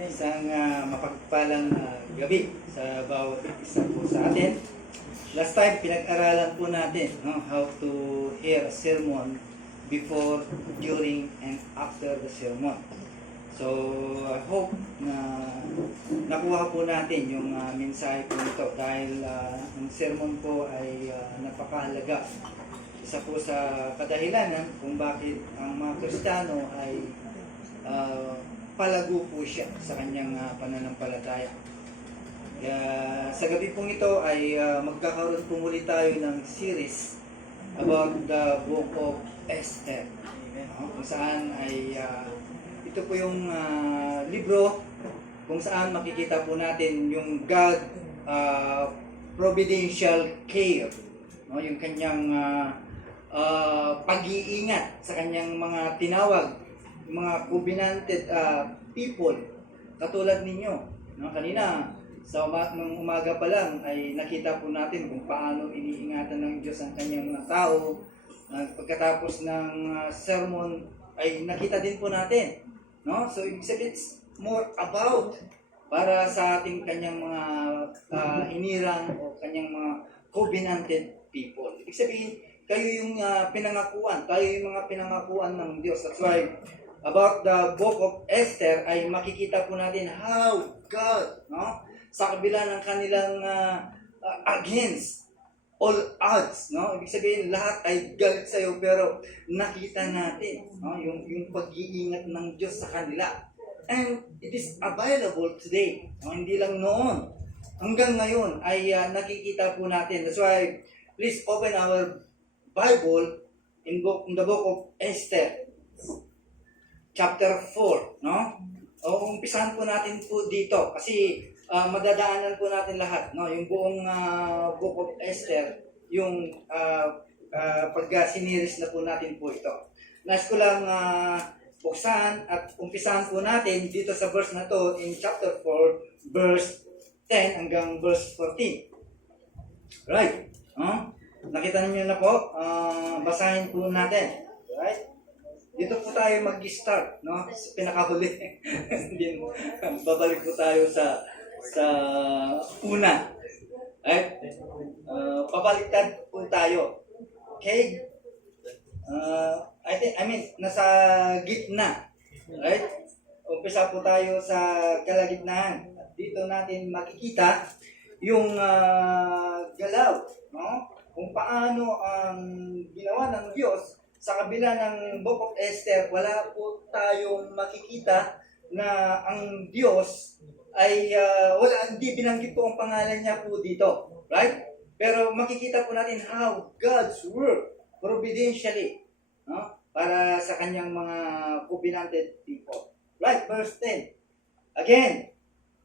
Isang mapagpalang gabi sa bawat isa po sa atin. Last time, pinag-aralan po natin how to hear a sermon before, during, and after the sermon. So, I hope na nakuha po natin yung mensahe po nito dahil ang sermon po ay napakahalaga. Isa po sa kadahilanan kung bakit ang mga Kristiyano ay palago po siya sa kanyang pananampalataya. Kaya sa gabi pong ito ay magkakaroon po muli tayo ng series about the book of Esther. Kung saan ay ito po yung libro kung saan makikita po natin yung God providential care, yung kanyang pag-iingat sa kanyang mga tinawag, mga covenanted people katulad ninyo. Kanina sa umaga pa lang ay nakita po natin kung paano iniingatan ng Diyos ang kanyang mga tao. Pagkatapos ng sermon ay nakita din po natin. So ibig sabihin, it's more about para sa ating kanyang mga hinirang o kanyang mga covenanted people. Ibig sabihin, kayo yung pinangakuan, tayo yung mga pinangakuan ng Diyos. That's why about the book of Esther ay makikita po natin how God, sa kabila ng kanilang against all odds, ibig sabihin lahat ay galit sa iyo, pero nakita natin yung pag-iingat ng Diyos sa kanila. And it is available today. Hindi lang noon. Hanggang ngayon ay nakikita po natin. That's why please open our Bible in the book of Esther. Chapter 4, umpisahan po natin po dito kasi madadaanan po natin lahat, yung buong book of Esther, yung pag-siniris na po natin po ito. Nais ko lang buksan at umpisahan po natin dito sa verse na to in chapter 4, verse 10 hanggang verse 14. Right? Nakita niyo na po, basahin po natin. Right? Dito po tayo mag-start, sa pinakahuli. Babalik po tayo sa una. Right? Pabaliktad po tayo. Okay? Nasa gitna. Right? Umpisa po tayo sa kalagitnaan. At dito natin makikita yung galaw, kung paano ang ginawa ng Diyos. Sa kabila ng Book of Esther, wala po tayong makikita na ang Diyos ay hindi binanggit po ang pangalan niya po dito. Right? Pero makikita po natin how God's work providentially para sa kanyang mga covenanted people. Right? Verse 10. Again,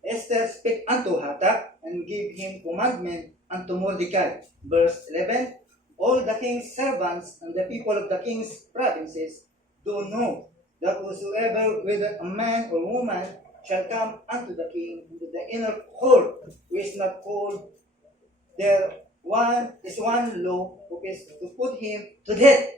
Esther spake unto Hathach and gave him commandment unto Mordecai. Verse 11. All the king's servants and the people of the king's provinces do know that whosoever, whether a man or woman, shall come unto the king into the inner court, who is not called, there is one law, who is to put him to death,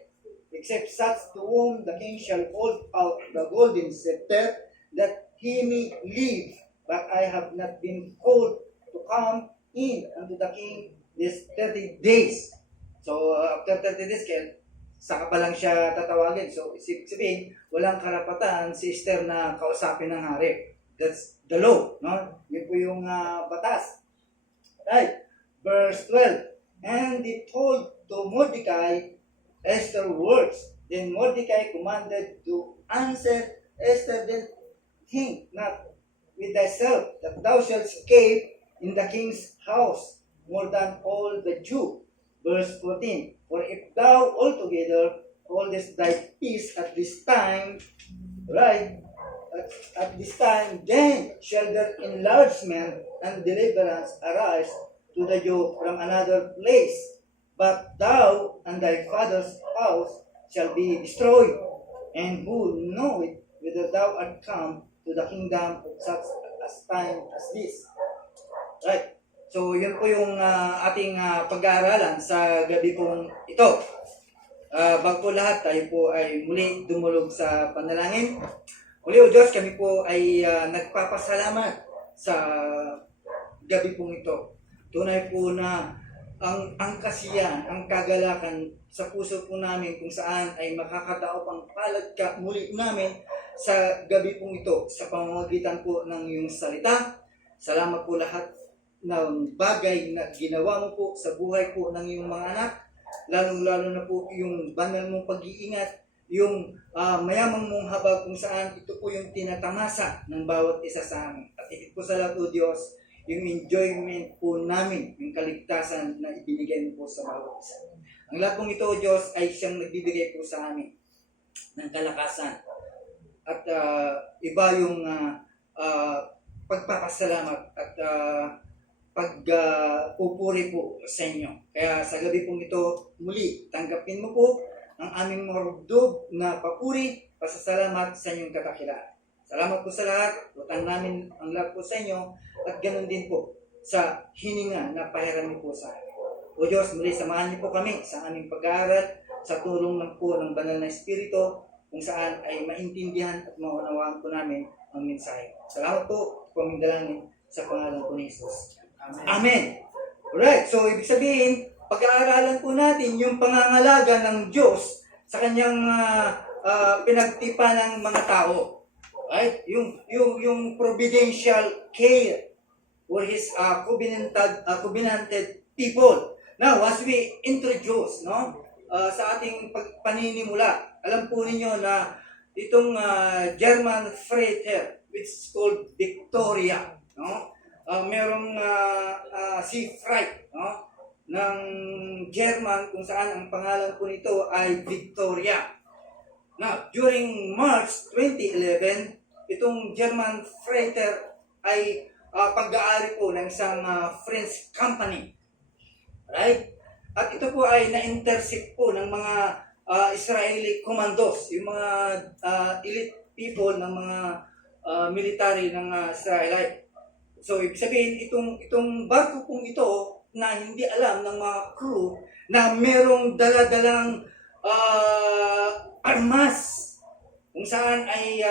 except such to whom the king shall hold out the golden scepter, that he may live. But I have not been called to come in unto the king these 30 days. So, after 30 days, saka pa lang siya tatawagin. So, sabihin, walang karapatan si Esther na kausapin ng hari. That's the law, Yun po yung batas. Right. Verse 12. And he told to Mordecai Esther's words. Then Mordecai commanded to answer Esther, then think not with thyself that thou shalt escape in the king's house more than all the Jews. Verse 14, for if thou altogether holdest thy peace at this time, right, at this time, then shall there enlargement and deliverance arise to the Jew from another place. But thou and thy father's house shall be destroyed, and who knoweth whether thou art come to the kingdom of such as time as this. Right. So, yun po yung ating pag-aaralan sa gabi pong ito. Bago lahat, tayo po ay muli dumulog sa panalangin. Muli o Diyos, kami po ay nagpapasalamat sa gabi pong ito. Tunay po na ang kasiyahan, ang kagalakan sa puso po namin kung saan ay makakadaop ang palad ka muli namin sa gabi pong ito sa pamamagitan po ng iyong salita. Salamat po lahat ng bagay na ginawa mo po sa buhay po ng iyong mga anak, lalong-lalo na po yung banal mong pag-iingat, yung mayamang mong habag kung saan ito po yung tinatamasa ng bawat isa sa amin. At higit po sa lahat o Diyos, yung enjoyment po namin, yung kaligtasan na ibinigay mo po sa bawat isa. Ang lahat pong ito o Diyos ay siyang nagbibigay po sa amin ng kalakasan. At iba yung pagpapasalamat at pagpupuri po sa inyo. Kaya sa gabi pong ito, muli, tanggapin mo po ang aming mga rugdog na papuri, pasasalamat sa inyong katakilaan. Salamat po sa lahat, utang namin ang lahat po sa inyo, at ganoon din po sa hininga na pahiram niyo po sa amin. O Diyos, muli samahan niyo po kami sa aming pag-aaral, sa tulong ng po ng banal na Espiritu, kung saan ay maintindihan at maunawaan po namin ang mensahe. Salamat po, aming dalangin sa pangalan po ni Jesus. Amen. Amen. Alright, so ibig sabihin, pag-aaralan po natin yung pangangalaga ng Diyos sa kanyang pinagtipa ng mga tao. Right? Yung providential care for His covenanted people. Now, as we introduce sa ating paninimula, alam po ninyo na itong German freighter, which is called Victoria, merong sea freight, ng German kung saan ang pangalan po nito ay Victoria. Now, during March 2011, itong German freighter ay pag-aari po ng isang French company. Right? At ito po ay na-intercept po ng mga Israeli commandos, yung mga elite people ng mga military ng Israelite. So, ibig sabihin, itong barko pong ito na hindi alam ng mga crew na merong daladalang armas kung saan ay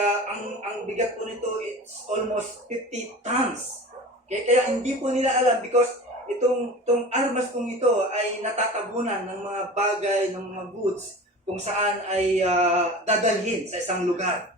ang bigat po nito it's almost 50 tons. Kaya hindi po nila alam because itong armas pong ito ay natatabunan ng mga bagay, ng mga goods kung saan ay dadalhin sa isang lugar.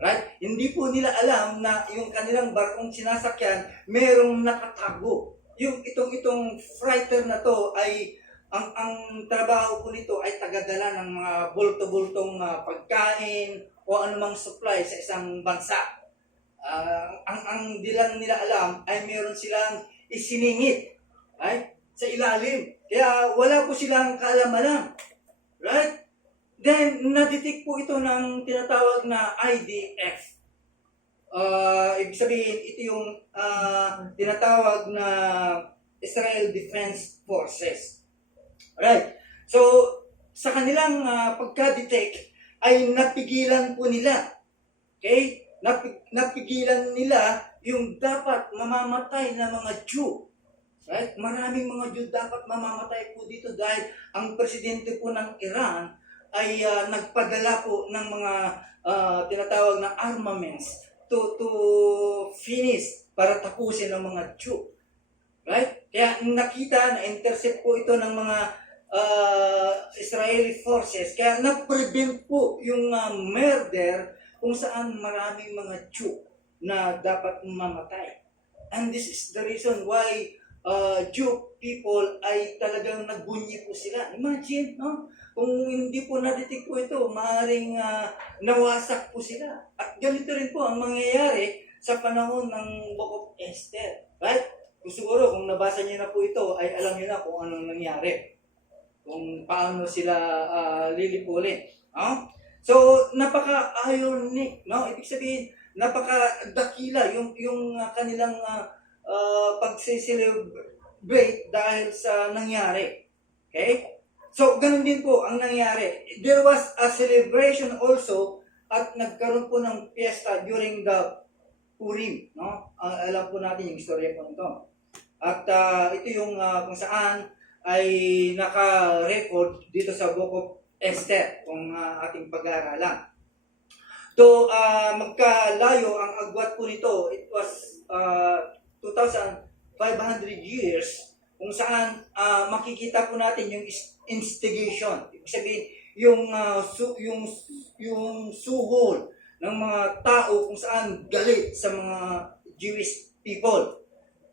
Right? Hindi po nila alam na yung kanilang barkong sinasakyan merong nakatago. Itong freighter na to ay ang trabaho po nito ay tagadala ng mga bulto-bultong pagkain o anumang supply sa isang bansa. Ang di lang nila alam ay meron silang isiningit, right? Sa ilalim. Kaya wala po silang kaalam-alam. Right? Then, nadetect po ito ng tinatawag na IDF. Ibig sabihin, ito yung tinatawag na Israel Defense Forces. Right. So, sa kanilang pagka-detect, ay napigilan po nila. Okay? Napigilan nila yung dapat mamamatay na mga Jew. Right? Maraming mga Jew dapat mamamatay po dito dahil ang presidente po ng Iran ay nagpadala po ng mga tinatawag na armaments to finish para tapusin ng mga Jew. Right? Kaya nakita, na-intercept po ito ng mga Israeli forces. Kaya na-prevent po yung murder kung saan maraming mga Jew na dapat mamatay. And this is the reason why Jew people ay talagang nagbunyi po sila. Imagine, no? Kung hindi po na-detect po ito, maaaring nawasak po sila. At ganito rin po ang mangyayari sa panahon ng Book of Esther. Right? Kung siguro, kung nabasa niyo na po ito, ay alam niyo na kung anong nangyari. Kung paano sila lilipulin. So, napaka-ironic. No? Ibig sabihin, napaka-dakila yung kanilang pag-celebrate dahil sa nangyari. Okay? So, ganun din po ang nangyari. There was a celebration also at nagkaroon po ng fiesta during the Purim. No? Alam po natin yung istorya po nito. At ito yung kung saan ay naka-record dito sa Book of Esther kung ating pag-aaralan. magkalayo ang agwat po nito. It was 2,500 years kung saan makikita po natin yung instigation. Ibig sabihin, yung suhol ng mga tao kung saan galit sa mga Jewish people.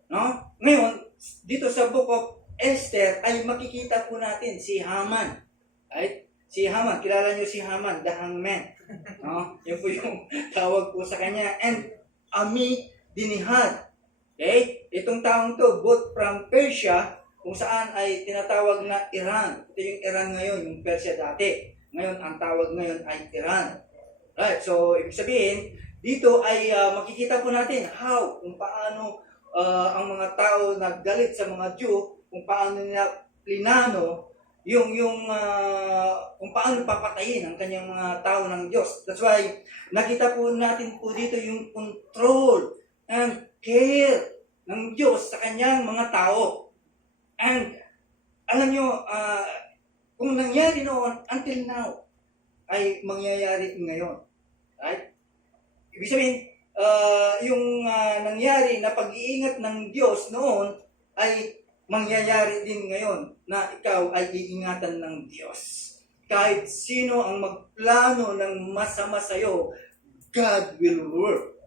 No? Ngayon, dito sa Book of Esther ay makikita po natin si Haman. Right? Si Haman, kilala niyo si Haman, the hangman. No? Yun po yung tawag po sa kanya. And Ami Dinihad. Okay? Itong taong to, both from Persia, kung saan ay tinatawag na Iran. Ito yung Iran ngayon, yung Persia dati. Ngayon, ang tawag ngayon ay Iran. Right? So, ibig sabihin, dito ay makikita po natin kung paano ang mga tao naggalit sa mga Jew, kung paano nila plinano kung paano papatayin ang kanyang mga tao ng Diyos. That's why nakita po natin po dito yung control and care ng Diyos sa kanyang mga tao. And alam nyo, kung nangyari noon until now, ay mangyayari ngayon. Right? Ibig sabihin, yung nangyari na pag-iingat ng Diyos noon ay mangyayari din ngayon na ikaw ay iingatan ng Diyos. Kahit sino ang magplano ng masama sa'yo, God will work.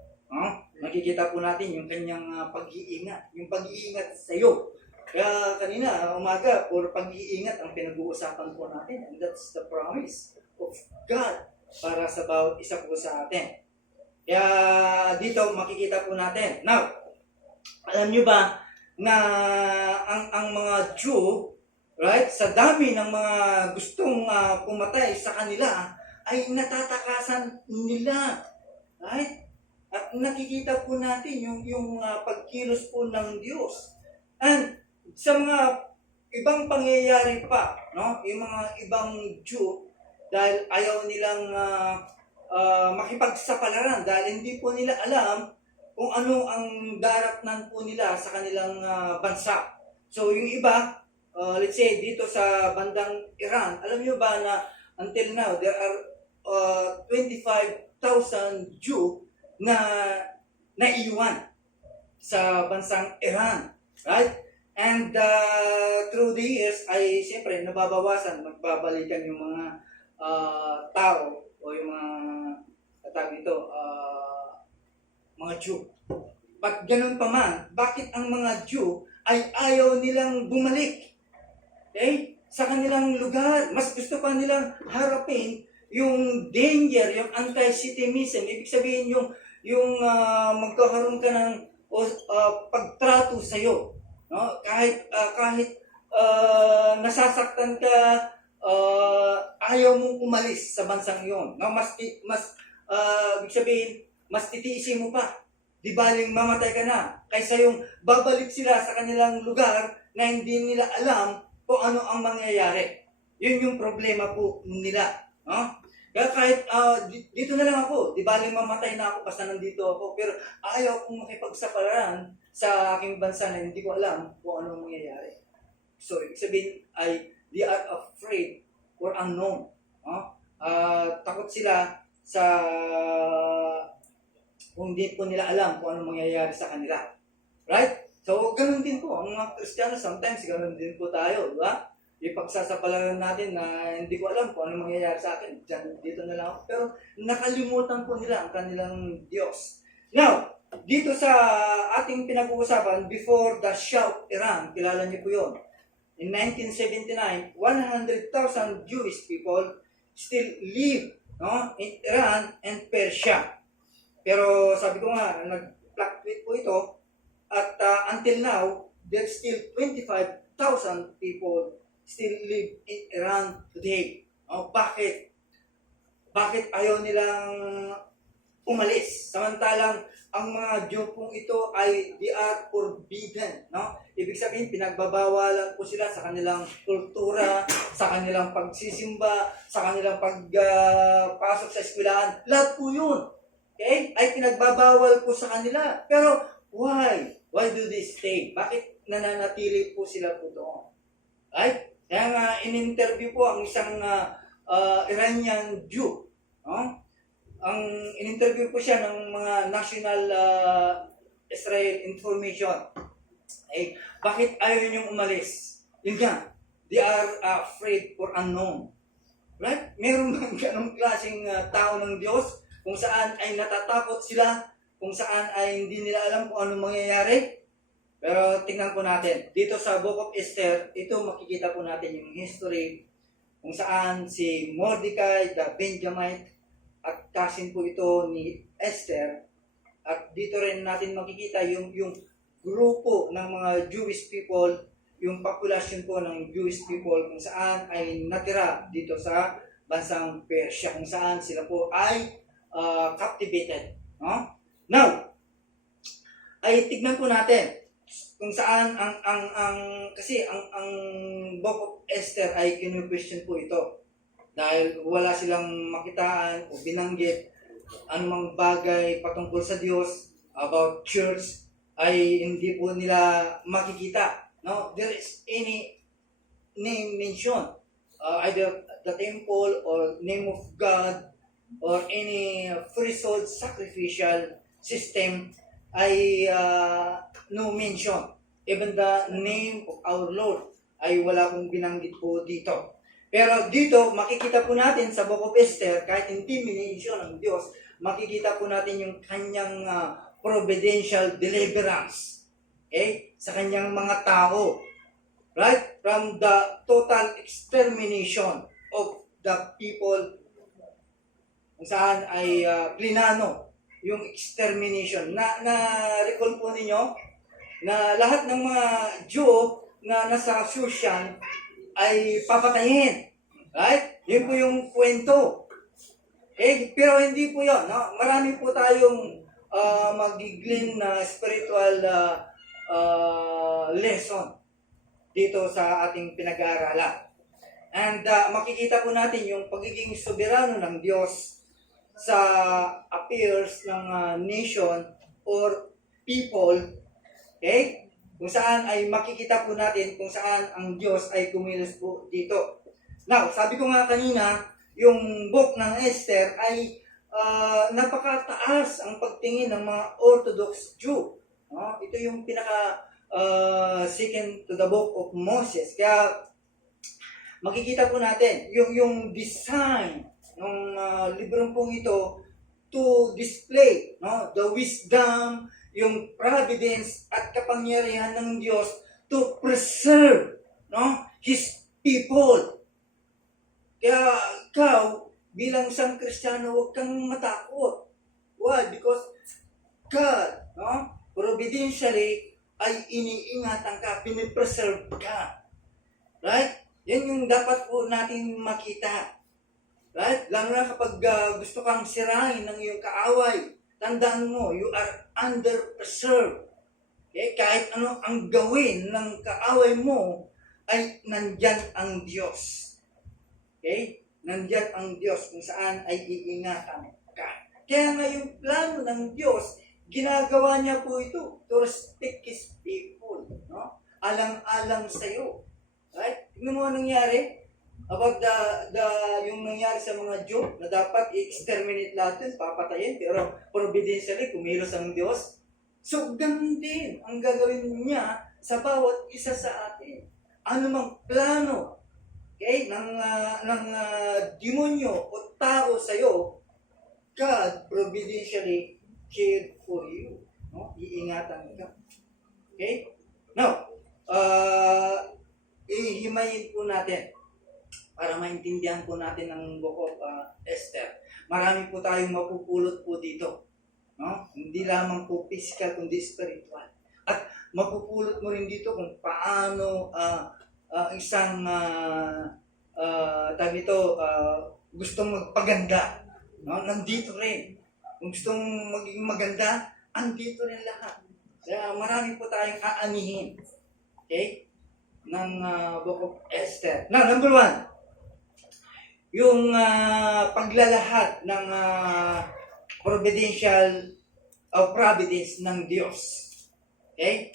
Nakikita po natin yung kanyang pag-iingat, yung pag-iingat sa'yo. Kaya kanina, umaga, puro pag-iingat ang pinag-uusapan po natin. And that's the promise of God para sa bawat isa po sa atin. Kaya dito makikita po natin. Now, alam nyo ba na ang mga Jew, right, sa dami ng mga gustong pumatay sa kanila, ay natatakasan nila. Right? At nakikita po natin yung pagkilos po ng Diyos. And sa mga ibang pangyayari pa, no? Yung mga ibang Jew, dahil ayaw nilang makipagsapalaran, dahil hindi po nila alam kung ano ang daratnan po nila sa kanilang bansa. So yung iba, let's say dito sa bandang Iran, alam niyo ba na until now there are 25,000 Jew na naiwan sa bansang Iran, right? And through the years ay siyempre nababawasan, magbabalikan yung mga tao o yung mga mga Jew. But ganun pa man, bakit ang mga Jew ay ayaw nilang bumalik? Okay? Sa kanilang lugar, mas gusto pa nilang harapin yung danger, yung anti-Semitism. Ibig sabihin yung magkakaroon ka ng pagtrato sa iyo, no? Kahit nasasaktan ka, ayaw mong umalis sa bansang iyon. No? Ibig sabihin, mas titiisin mo pa. Di baling mamatay ka na. Kaysa yung babalik sila sa kanilang lugar na hindi nila alam kung ano ang mangyayari. Yun yung problema po nila. No? Kaya kahit dito na lang ako, di baling mamatay na ako basta nandito ako. Pero ayaw kong makipagsapalaran sa aking bansa na hindi ko alam kung ano mangyayari. So, ibig sabihin ay they are afraid or unknown. No? Takot sila sa kung hindi po nila alam kung ano mangyayari sa kanila. Right? So, ganun din po. Ang mga Kristiyano, sometimes ganun din po tayo. Di ba? Ipagsasapalaran natin na hindi ko alam kung ano mangyayari sa akin. Dito na lang ako. Pero nakalimutan po nila ang kanilang Diyos. Now, dito sa ating pinag-uusapan, before the Shah of Iran, kilala niyo po yun. In 1979, 100,000 Jewish people still live, no, in Iran and Persia. Pero sabi ko nga, nag-fluctuate po ito at until now, there's still 25,000 people still live in Iran today. Bakit? Bakit ayaw nilang umalis? Samantalang ang mga Jew pong ito ay they are forbidden. No? Ibig sabihin, pinagbabawalan po sila sa kanilang kultura, sa kanilang pagsisimba, sa kanilang pagpasok sa eskwelahan. Lahat po yun. Okay? Ay pinagbabawal po sa kanila. Pero why? Why do they stay? Bakit nananatili po sila po doon? Right? Kaya nga in-interview po ang isang Iranian Jew. No? ang in-interview po siya ng mga National Israel Information. Eh, bakit ayaw niyong umalis? Yun nga, they are afraid for unknown. Right? Meron bang ganong klaseng tao ng Diyos kung saan ay natatakot sila, kung saan ay hindi nila alam kung anong mangyayari? Pero tingnan po natin, dito sa Book of Esther, ito makikita po natin yung history kung saan si Mordecai the Benjamite at cousin po ito ni Esther. At dito rin natin makikita yung grupo ng mga Jewish people, yung populasyon po ng Jewish people kung saan ay natira dito sa bansang Persia, kung saan sila po ay captivated. No? Now, ay tignan po natin kung saan kasi ang Book of Esther ay kinu-question po ito dahil wala silang makitaan o binanggit anumang bagay patungkol sa Diyos, about church, ay hindi po nila makikita. No, there is any name mention, either the temple or name of God or any priesthood sacrificial system ay no mention. Even the name of our Lord ay wala pong binanggit po dito. Pero dito, makikita po natin sa Book of Esther, kahit hindi minensyon ng Diyos, makikita po natin yung kanyang providential deliverance. Okay? Sa kanyang mga tao. Right? From the total extermination of the people kung saan ay plinano yung extermination. Na-recall po ninyo na lahat ng mga Jew na nasa Shushan ay papatayin. Right? Yun po yung kwento. Eh, pero hindi po yun. No? Marami po tayong magigling na spiritual lesson dito sa ating pinag-aaralan. And makikita po natin yung pagiging soberano ng Diyos sa affairs ng nation or people. Okay? Kung saan ay makikita po natin kung saan ang Diyos ay kumilos po dito. Now, sabi ko nga kanina, yung book ng Esther ay napakataas ang pagtingin ng mga Orthodox Jew. No? Ito yung pinaka second to the book of Moses. Kaya makikita po natin yung design ng librong pong ito to display the wisdom, yung providence at kapangyarihan ng Diyos to preserve His people. Kaya ikaw, bilang isang Kristiyano, huwag kang matakot. Why? Because God, providentially, ay iniingatan ka, pinipreserve ka. Right? Yan yung dapat po natin makita. Right? Lalo na kapag gusto kang sirain ng iyong kaaway, tandaan mo, you are under preserve. Okay? Kahit ano ang gawin ng kaaway mo, ay nandyan ang Diyos. Okay? Nandyan ang Diyos kung saan ay iingatan ka. Kaya nga yung plano ng Diyos, ginagawa niya po ito to respect His people. No? Alang-alang sa'yo. Right? Tingnan mo nangyari about yung nangyari sa mga Jew na dapat i-exterminate lahat yun, papatayin, pero providentially, kumilos ang Diyos. So, ganun din ang gagawin niya sa bawat isa sa atin. Ano mang plano ng demonyo o tao sa'yo, God providentially cared for you. No? Iingatan ka. Okay? Now, ihimayin po natin para maintindihan po natin ang Book of Esther. Marami po tayong mapupulot po dito. No? Hindi lamang po physical, kundi spiritual. At mapupulot mo rin dito kung paano isang gustong magpaganda. No? Nandito rin. Kung gustong maging maganda, andito rin lahat. Kaya marami po tayong aanihin. Okay? Ng Book of Esther. Now, number 1. Yung paglalahad ng providence ng Diyos. Okay?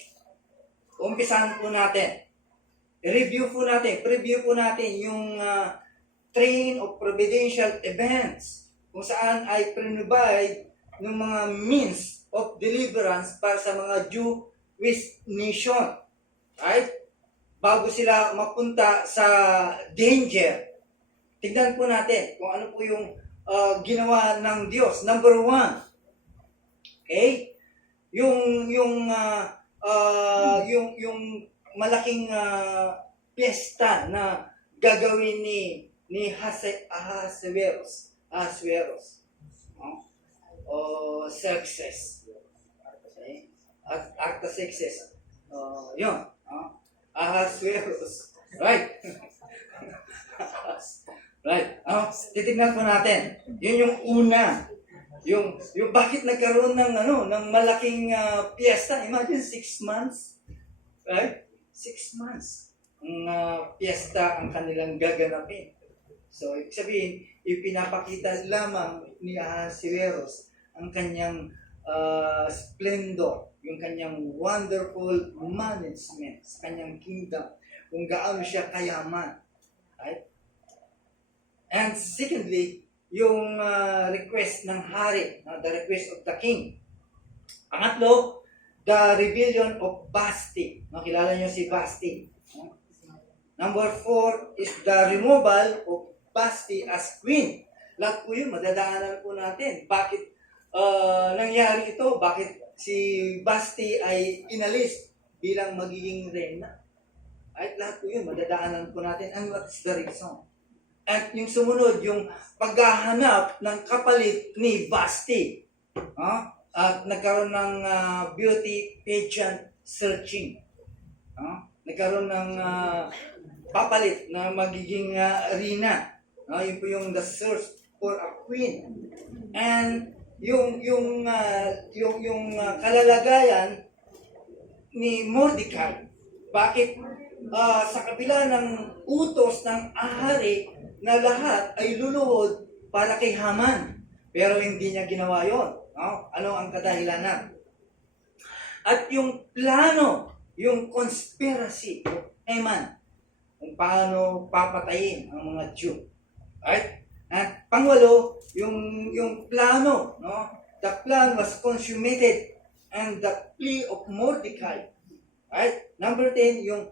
Umpisahan po natin. Preview po natin yung train of providential events kung saan ay provide ng mga means of deliverance para sa mga Jewish nation. Right? Bago sila mapunta sa danger. Tignan po natin kung ano po yung ginawa ng Diyos. Number 1. Okay? Yung malaking piyesta na gagawin ni Ahasuerus. O Xerxes. Okay? At Artaxerxes. Yun. Ahasuerus. Right? Right. Titignan po natin. Yun yung una. Yung bakit nagkaroon ng malaking piyesta. Imagine 6 months. Right? 6 months. Ang piyesta ang kanilang gaganapin. So, ibig sabihin, ipinapakita lamang ni Ahasuerus ang kanyang splendor, yung kanyang wonderful management sa kanyang kingdom, kung gaano siya kayaman. Right? And secondly, yung request ng hari, the request of the king. Pangatlo, the rebellion of Vashti. Nakilala niyo si Vashti. Number 4 is the removal of Vashti as queen. Lahat po yun, madadaanan po natin. Bakit nangyari ito? Bakit si Vashti ay inalis bilang magiging reyna? At lahat po yun, madadaanan po natin. And what's the reason? At yung sumunod, yung paghahanap ng kapalit ni Vashti. At nagkaroon ng beauty pageant searching. Nagkaroon ng papalit na magiging reyna. Yun po yung the search for a queen. And yung kalalagayan ni Mordecai. Bakit sa kabila ng utos ng ahari na lahat ay luluhod para kay Haman. Pero hindi niya ginawa yon. Ano ang kadahilanan? At yung plano, yung conspiracy of Haman, kung paano papatayin ang mga Jew. Right? At pangwalo, yung plano, no? The plan was consummated and the plea of Mordecai. Right? Number 10, yung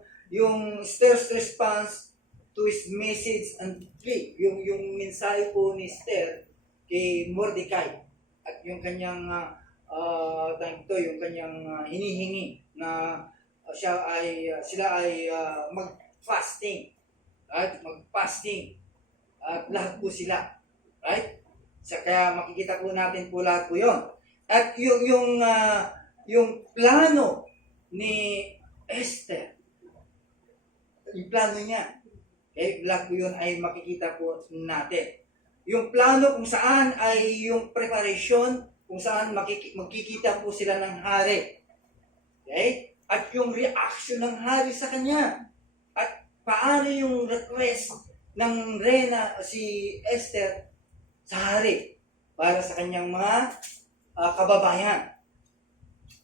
Esther's response to his message and plea, yung mensahe po ni Esther kay Mordecai at yung kanyang yung kanyang hinihingi na sila ay mag-fasting, right? Mag-fasting at lahat po sila, right? Kaya makikita po natin po lahat po 'yon. At yung plano ni Esther, yung plano niya, lahat po yun ay makikita po natin. Yung plano kung saan ay yung preparation, kung saan magkikita po sila ng hari. Okay? At yung reaction ng hari sa kanya. At paano yung request ng reyna si Esther sa hari para sa kanyang mga kababayan.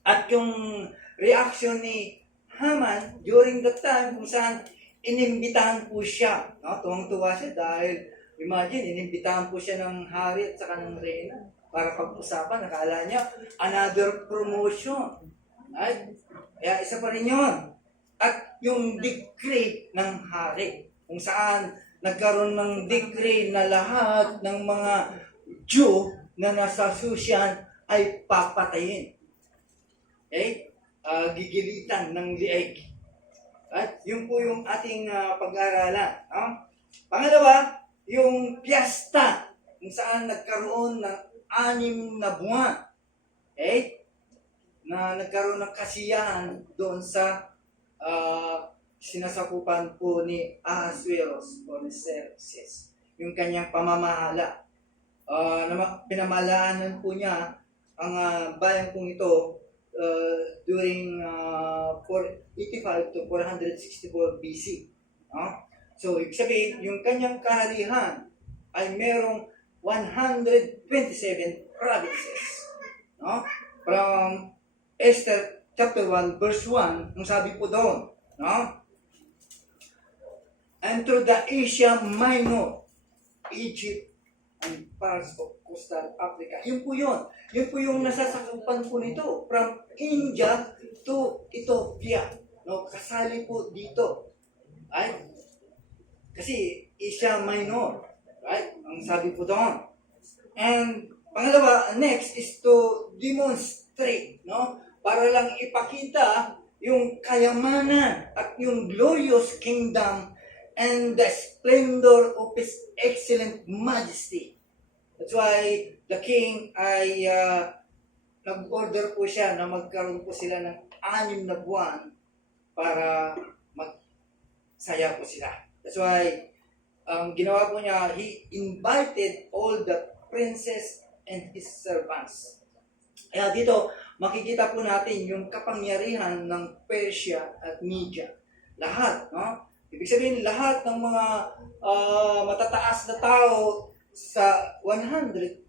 At yung reaction ni Haman during that time kung saan inimbitahan po siya. Tuwang-tuwa siya dahil imagine, inimbitahan po siya ng hari at saka ng reyna para pag-usapan. Nakala niya, another promotion. Right? Kaya isa pa rin yun. At yung decree ng hari, kung saan nagkaroon ng decree na lahat ng mga Jew na nasa Susyan ay papatayin. Okay? Gigilitan ng lieg. At yun po yung ating pag-aaralan. Pangalawa, yung piyesta, kung saan nagkaroon ng 6 na buwan. Okay? Na nagkaroon ng kasiyahan doon sa sinasakupan po ni Ahasuerus o ni Xerxes. Yung kanyang pamamahala. Pinamahalaanan po niya ang bayan kong ito during 485 to 464 BC. So, ibig sabihin, yung kanyang kaharihan ay merong 127 provinces. From Esther chapter 1 verse 1, ang sabi po doon, and through the Asia Minor, Egypt, and parts of Coastal Africa. Yun po yun. Yun po yung nasasakupan po nito. From India to Ethiopia. No, kasali po dito. Right? Kasi Asia Minor. Right? Ang sabi po doon. And pangalawa, next is to demonstrate. No? Para lang ipakita yung kayamanan at yung glorious kingdom and the splendor of His excellent majesty. That's why the king ay nag-order po siya na magkaroon po sila ng 6 na buwan para magsaya po sila. That's why ang ginawa po niya, he invited all the princes and his servants. Kaya dito, makikita po natin yung kapangyarihan ng Persia at Media. Lahat, no? Ibig sabihin, lahat ng mga matataas na tao sa 127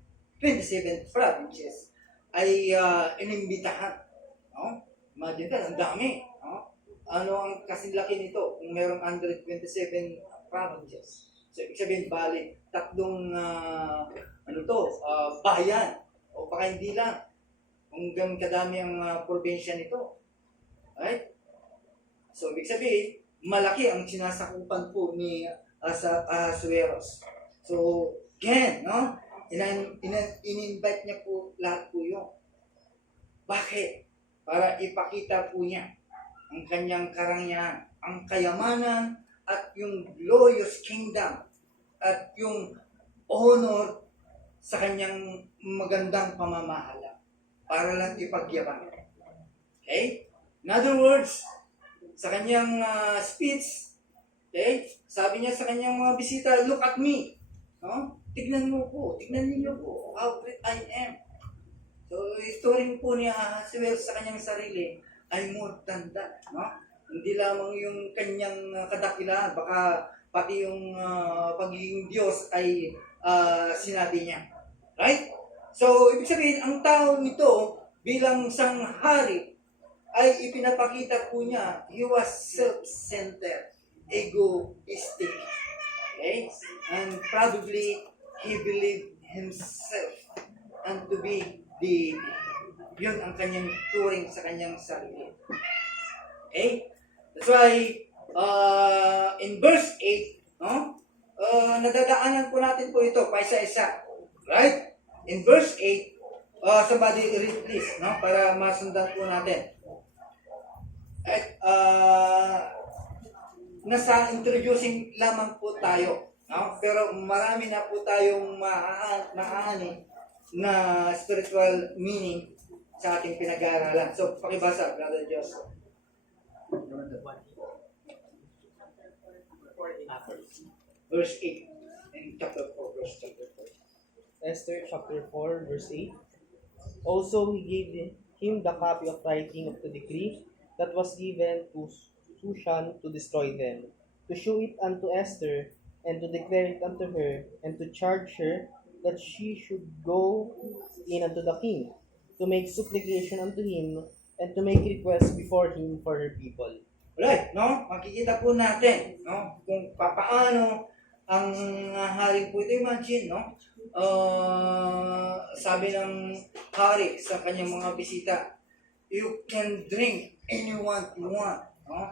provinces ay inimbitahan. No? Imagine ka, ang dami. No? Ano ang kasinlaki nito kung mayroong 127 provinces? So, ibig sabihin, bali, 3 bayan. O baka hindi lang. Kung ganun kadami ang probinsya nito. Right? So, ibig sabihin, malaki ang sinasakupan po ni Ahasuerus. So, again, no? In-invite niya po lahat po yun. Bakit? Para ipakita po niya ang kanyang karangyaan, ang kayamanan at yung glorious kingdom at yung honor sa kanyang magandang pamamahala para lang ipagyabang. Okay? In other words, sa kanyang speech, okay, sabi niya sa kanyang mga bisita, look at me. No? Tignan mo po, tignan niyo po how great I am. So, ito rin po ni Ahasuerus sa kanyang sarili ay more than that. No? Hindi lamang yung kanyang kadakilaan, baka pati yung pagiging Diyos ay sinabi niya. Right? So, ibig sabihin, ang tao nito bilang isang hari, ay ipinapakita po niya, he was self-centered, egoistic. Okay? And probably, he believed himself and to be the, yun ang kanyang turing sa kanyang sarili. Okay? That's why, in verse 8, no? Nadadaanan po natin po ito, paisa-isa. Right? In verse 8, somebody read please, no? Para masundan po natin. At nasa introducing lamang po tayo, no? Pero marami na po tayong maani na spiritual meaning sa ating pinag-aaralan. So, pakibasa, Brother Joseph. Verse 8 in chapter 4, verse chapter 4. Esther chapter 4, verse 8. Also he gave him the copy of writing of the decree that was given to Shushan to destroy them, to shew it unto Esther, and to declare it unto her, and to charge her that she should go in unto the king, to make supplication unto him, and to make request before him for her people. Alright, no? Makikita po natin, no? Kung paano ang hari po ito. Imagine, no? Sabi ng hari sa kanyang mga bisita, you can drink anyone you want, no?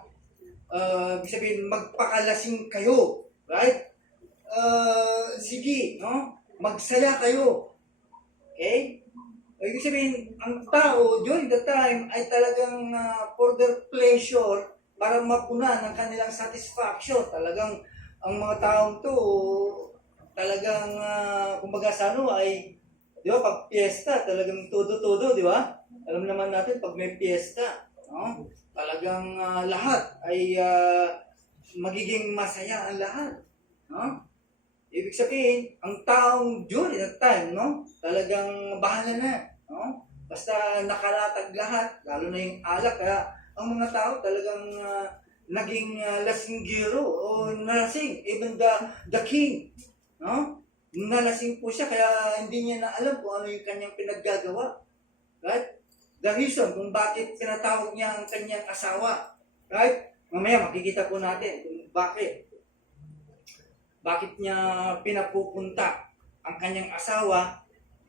Ibig sabihin, magpakalasing kayo, right? Sige, no? Magsaya kayo. Okay? Ibig sabihin, ang tao during the time ay talagang for their pleasure, para mapunan ang kanilang satisfaction. Talagang ang mga taong to, talagang kumbaga sa ano ay, di ba, pag piyesta, talagang todo-todo, di ba? Alam naman natin, pag may piyesta, no? Talagang lahat ay magiging masaya ang lahat. No? Ibig sabihin, ang taong during that time, no? Talagang bahala na. No? Basta nakalatag lahat, lalo na yung alak, kaya ang mga tao talagang naging lasinggero o nalasing. Even the king, no? Nalasing po siya, kaya hindi niya na alam kung ano yung kanyang pinaggagawa. Right? The reason kung bakit tinatawag niya ang kanyang asawa. Right? Mamaya makikita po natin kung bakit. Bakit niya pinapupunta ang kanyang asawa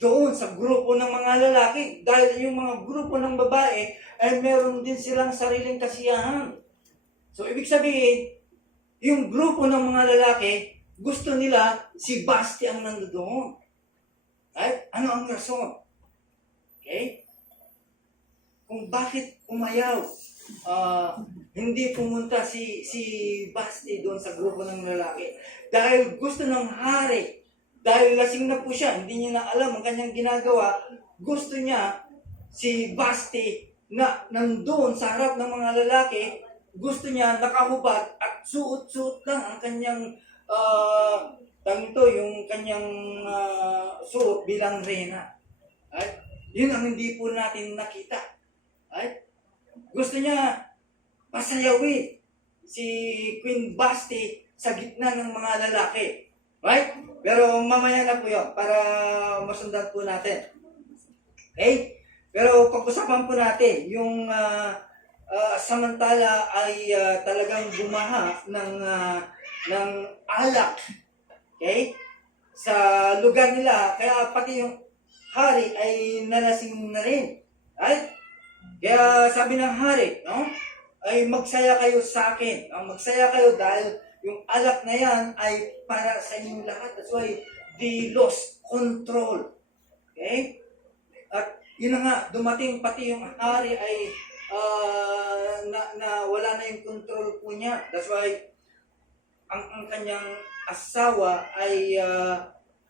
doon sa grupo ng mga lalaki dahil yung mga grupo ng babae ay meron din silang sariling kasiyahan. So, ibig sabihin, yung grupo ng mga lalaki, gusto nila si Basti ang nandoon. Right? Ano ang rason? Okay? Kung bakit umayaw, hindi pumunta si Basti doon sa grupo ng lalaki. Dahil gusto ng hari, dahil lasing na po siya, hindi niya na alam ang kanyang ginagawa, gusto niya si Basti na nandoon sa harap ng mga lalaki, gusto niya nakahubad at suot-suot lang ang kanyang yung kanyang suot bilang reyna. Right? Yun ang hindi po natin nakita. Right? Gusto niya pasayawin si Queen Basti sa gitna ng mga lalaki. Right? Pero mamaya na po yun para masundan po natin. Okay? Pero pag-usapan po natin yung samantala ay talagang bumaha ng alak. Okay? Sa lugar nila, kaya pati yung hari ay nalasing na rin. Right? Kaya sabi ng hari, no? Ay magsaya kayo sa akin. Magsaya kayo dahil yung alak na yan ay para sa inyong lahat. That's why they lost control. Okay? At yun na nga, dumating pati yung hari ay na wala na yung control po niya. That's why ang kanyang asawa ay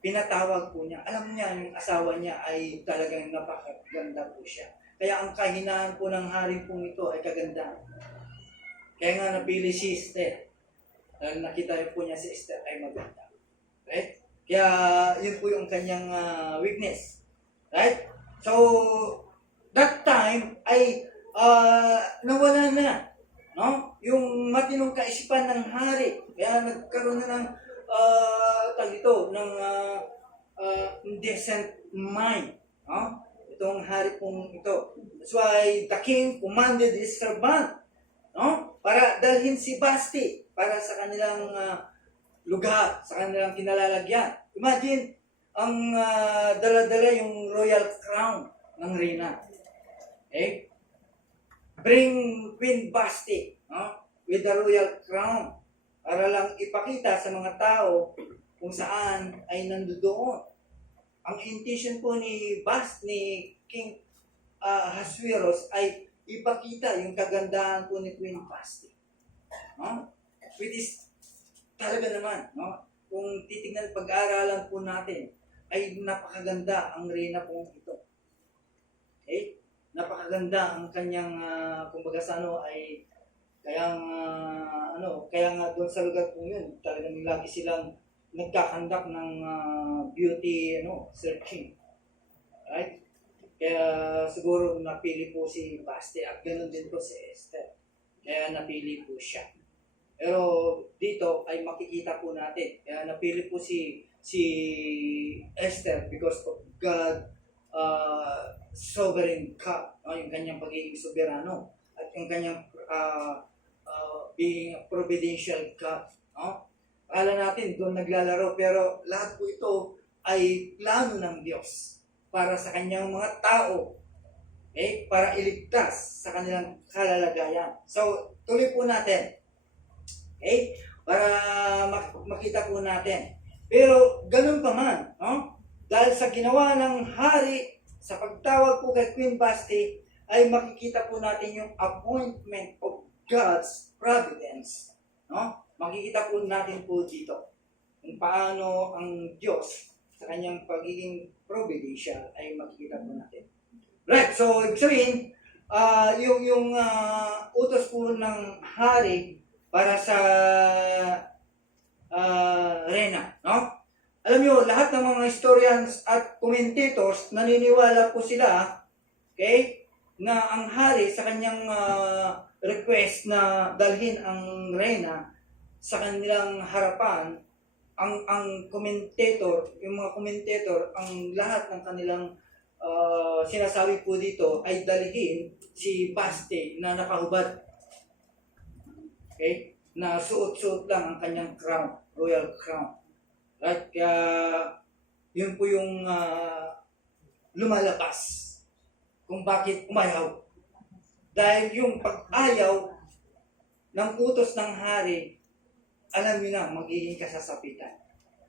pinatawag po niya. Alam niya, yung asawa niya ay talagang napakaganda po siya. Kaya ang kahinaan po ng hari pong ito ay kagandahan. Kaya nga napili si Esther. Dahil nakita rin po niya si Esther ay maganda. Right? Kaya yun po yung kanyang weakness. Right? So, that time ay nawala na. No? Yung matinong kaisipan ng hari. Kaya nagkaroon na ng ng indecent mind. No? Itong hari pong ito. That's why the king commanded his servant, no? Para dalhin si Basti para sa kanilang lugar, sa kanilang kinalalagyan. Imagine, ang dala-dala yung royal crown ng reyna. Okay? Bring Queen Basti, no? With the royal crown para lang ipakita sa mga tao kung saan ay nandoon. Ang intention po ni King Ahasuerus ay ipakita yung kagandahan po ni Queen Basti. No? Which is talaga naman, no? Kung titingnan pag-aaralan po natin, ay napakaganda ang reyna po ito. Okay? Napakaganda ang kanyang kumbaga sa ay kaya nga doon sa lugar po yun, talagang lagi silang nagkakandak ng beauty searching. Right? Kaya siguro napili po si Basti at ganoon din po si Esther. Kaya napili po siya. Pero dito ay makikita po natin. Kaya napili po si Esther because of God sovereign God. Yung kanyang pagiging soberano at yung kanyang being a providential God. No? Akala natin doon naglalaro pero lahat po ito ay plano ng Diyos para sa kanyang mga tao, okay? Para iligtas sa kanilang kalalagayan. So, tuloy po natin. Okay? Para makita po natin. Pero ganun pa man, no? Dahil sa ginawa ng hari sa pagtawag po kay Queen Basti ay makikita po natin yung appointment of God's providence, no? Makikita po natin po dito kung paano ang Diyos sa kanyang pagiging providential ay makikita po natin. Right, so ibig sabihin, yung utos po ng hari para sa reyna, no? Alam nyo, lahat ng mga historians at commentators, naniniwala po sila, okay, na ang hari sa kanyang request na dalhin ang reyna sa kanilang harapan, ang commentator, yung mga commentator, ang lahat ng kanilang sinasabi po dito ay dalhin si Basti na nakahubad. Okay? Na suot-suot lang ang kanyang crown, royal crown. Right? Kaya yun po yung lumalabas kung bakit umayaw. Dahil yung pag-ayaw ng utos ng hari, alam nyo na, magiging kasasapitan.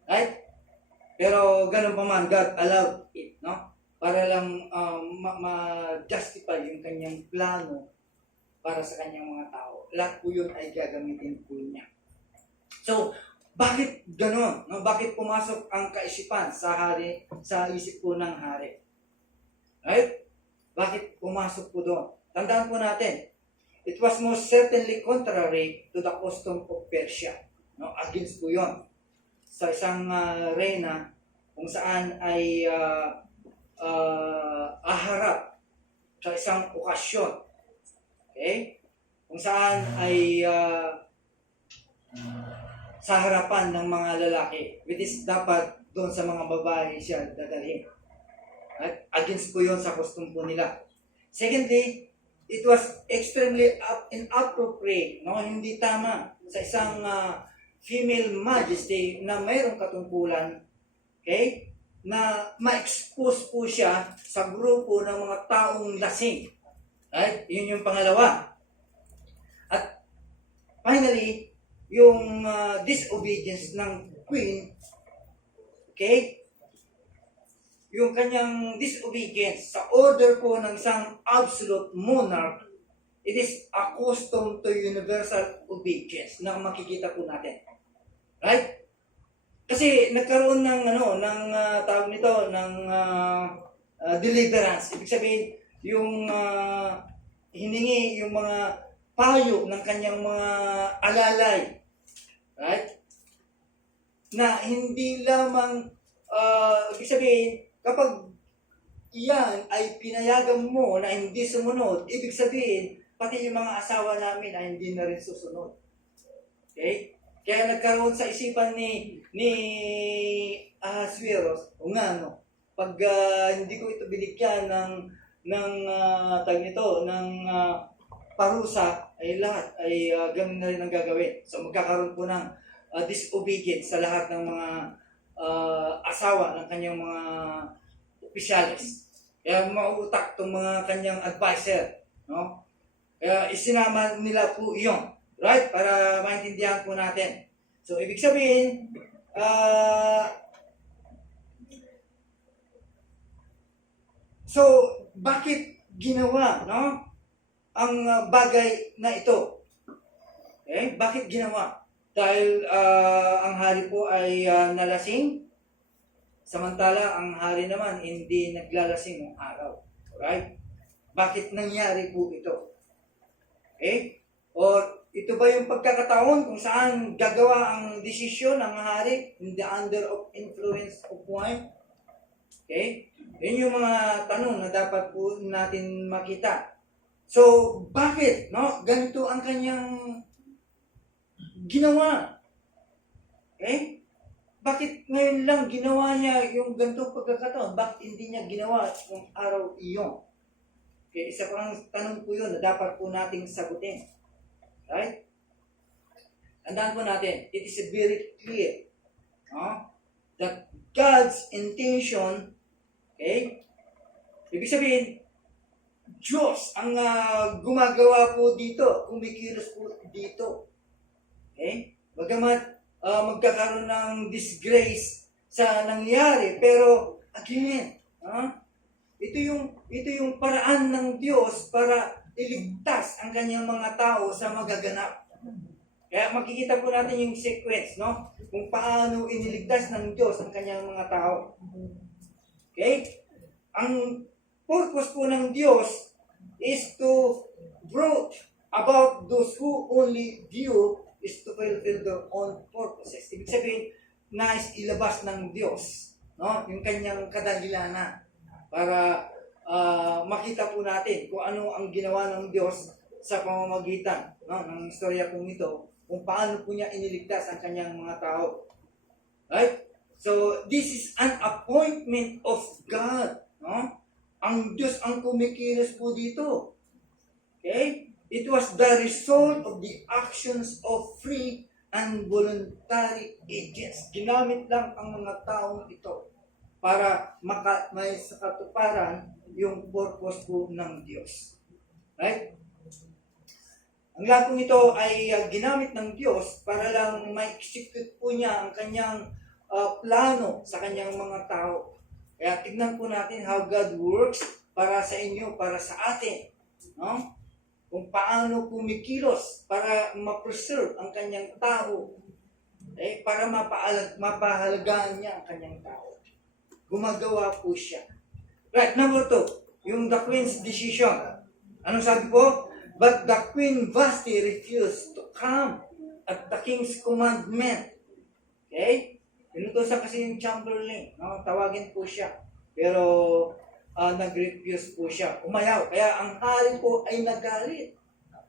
Right? Pero ganun pa man, God allowed it, no? Para lang ma-justify yung kanyang plano para sa kanyang mga tao. Lahat po yun ay gagamitin po niya. So, bakit ganun? No? Bakit pumasok ang kaisipan sa hari, sa isip po ng hari? Right? Bakit pumasok po doon? Tandaan po natin, it was most certainly contrary to the custom of Persia. No? Against po yun. Sa isang reyna kung saan ay aharap sa isang okasyon. Okay? Kung saan ay sa harapan ng mga lalaki, which is dapat doon sa mga babae siya dadalhin. At against po yun sa custom po nila. Secondly, it was extremely inappropriate, no? Hindi tama sa isang female majesty na mayroong katungkulan, okay? Na ma-expose po siya sa grupo ng mga taong lasing. Right? Yun yung pangalawa. At finally, yung disobedience ng queen, okay? Yung kanyang disobedience sa order po ng isang absolute monarch, it is a custom to universal obedience na makikita po natin. Right? Kasi nagkaroon ng tawag nito ng deliverance. Ibig sabihin, yung hiningi yung mga payo ng kanyang mga alalay. Right? Na hindi lamang ibig sabihin, kapag iyan ay pinayagan mo na hindi sumunod, ibig sabihin, pati yung mga asawa namin ay hindi na rin susunod. Okay? Kaya nagkaroon sa isipan ni Ahasuerus, o nga, no, pag hindi ko ito binigyan ng parusa, ay lahat ay ganun na rin ang gagawin. So magkakaroon po ng disobedience sa lahat ng mga asawa ng kanyang mga opisyalis. Kaya mauutak itong mga kanyang advisor. No? Kaya isinama nila po iyon. Right? Para maintindihan po natin. So, ibig sabihin, so, bakit ginawa, no? Ang bagay na ito? Okay? Bakit ginawa? Dahil ang hari po ay nalasing, samantala ang hari naman hindi naglalasing ng araw. Right? Bakit nangyari po ito? Okay? Or ito ba yung pagkakataon kung saan gagawa ang desisyon ng hari in the under of influence of wine? Okay? Yun yung mga tanong na dapat po natin makita. So, bakit? No? Ganito ang kanyang ginawa. Okay? Bakit ngayon lang ginawa niya yung ganitong pagkakataon? Bakit hindi niya ginawa yung araw iyon? Okay, isa pang tanong po yun na dapat po nating sagutin. Right? Tandaan po natin, it is very clear that God's intention, okay, ibig sabihin, Diyos ang gumagawa po dito, kumikilos po dito. Okay? Bagamat magkakaroon ng disgrace sa nangyari, pero again, ito yung paraan ng Diyos para iligtas ang kanyang mga tao sa magaganap. Kaya makikita po natin yung sequence, no? Kung paano iniligtas ng Diyos ang kanyang mga tao. Okay? Ang purpose po ng Diyos is to brought about those who only due is to fulfill their own purposes. Ibig sabihin, nais ilabas ng Diyos, no? Yung kanyang kadahilanan para makita po natin kung ano ang ginawa ng Diyos sa pamamagitan, no, ng istorya po nito, kung paano po niya iniligtas ang kanyang mga tao. Right? So, this is an appointment of God. No? Ang Diyos ang kumikilos po dito. Okay? It was the result of the actions of free and voluntary agents. Ginamit lang ang mga taong ito para may sakatuparan yung purpose po ng Diyos. Right? Ang lahat po ito ay ginamit ng Diyos para lang ma-execute po niya ang kanyang plano sa kanyang mga tao. Kaya tignan po natin how God works para sa inyo, para sa atin. No? Kung paano kumikilos para ma-preserve ang kanyang tao. Para mapahalagaan niya ang kanyang tao. Gumagawa po siya. Right, number 2, yung the Queen's decision. Anong sabi po? But the Queen Vashti refused to come at the king's commandment. Okay? Pinutusan kasi yung Chamberlain. No? Tawagin po siya. Pero nag-refuse po siya. Umayaw. Kaya ang hari po ay nagalit.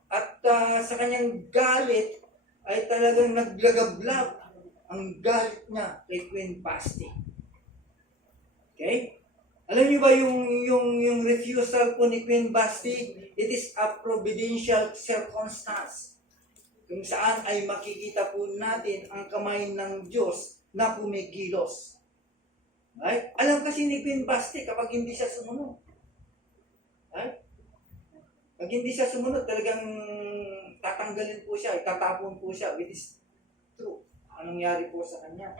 At sa kanyang galit ay talagang naglagablab ang galit niya kay Queen Vashti. Okay? Alam niyo ba yung refusal po ni Queen Vashti? It is a providential circumstance. Kung saan ay makikita po natin ang kamay ng Diyos na kumikilos. Right? Alam kasi ni Queen Vashti kapag hindi siya sumunod. Right? Pag hindi siya sumunod, talagang tatanggalin po siya, itatapon po siya, which is true. Anong nangyari po sa kanya?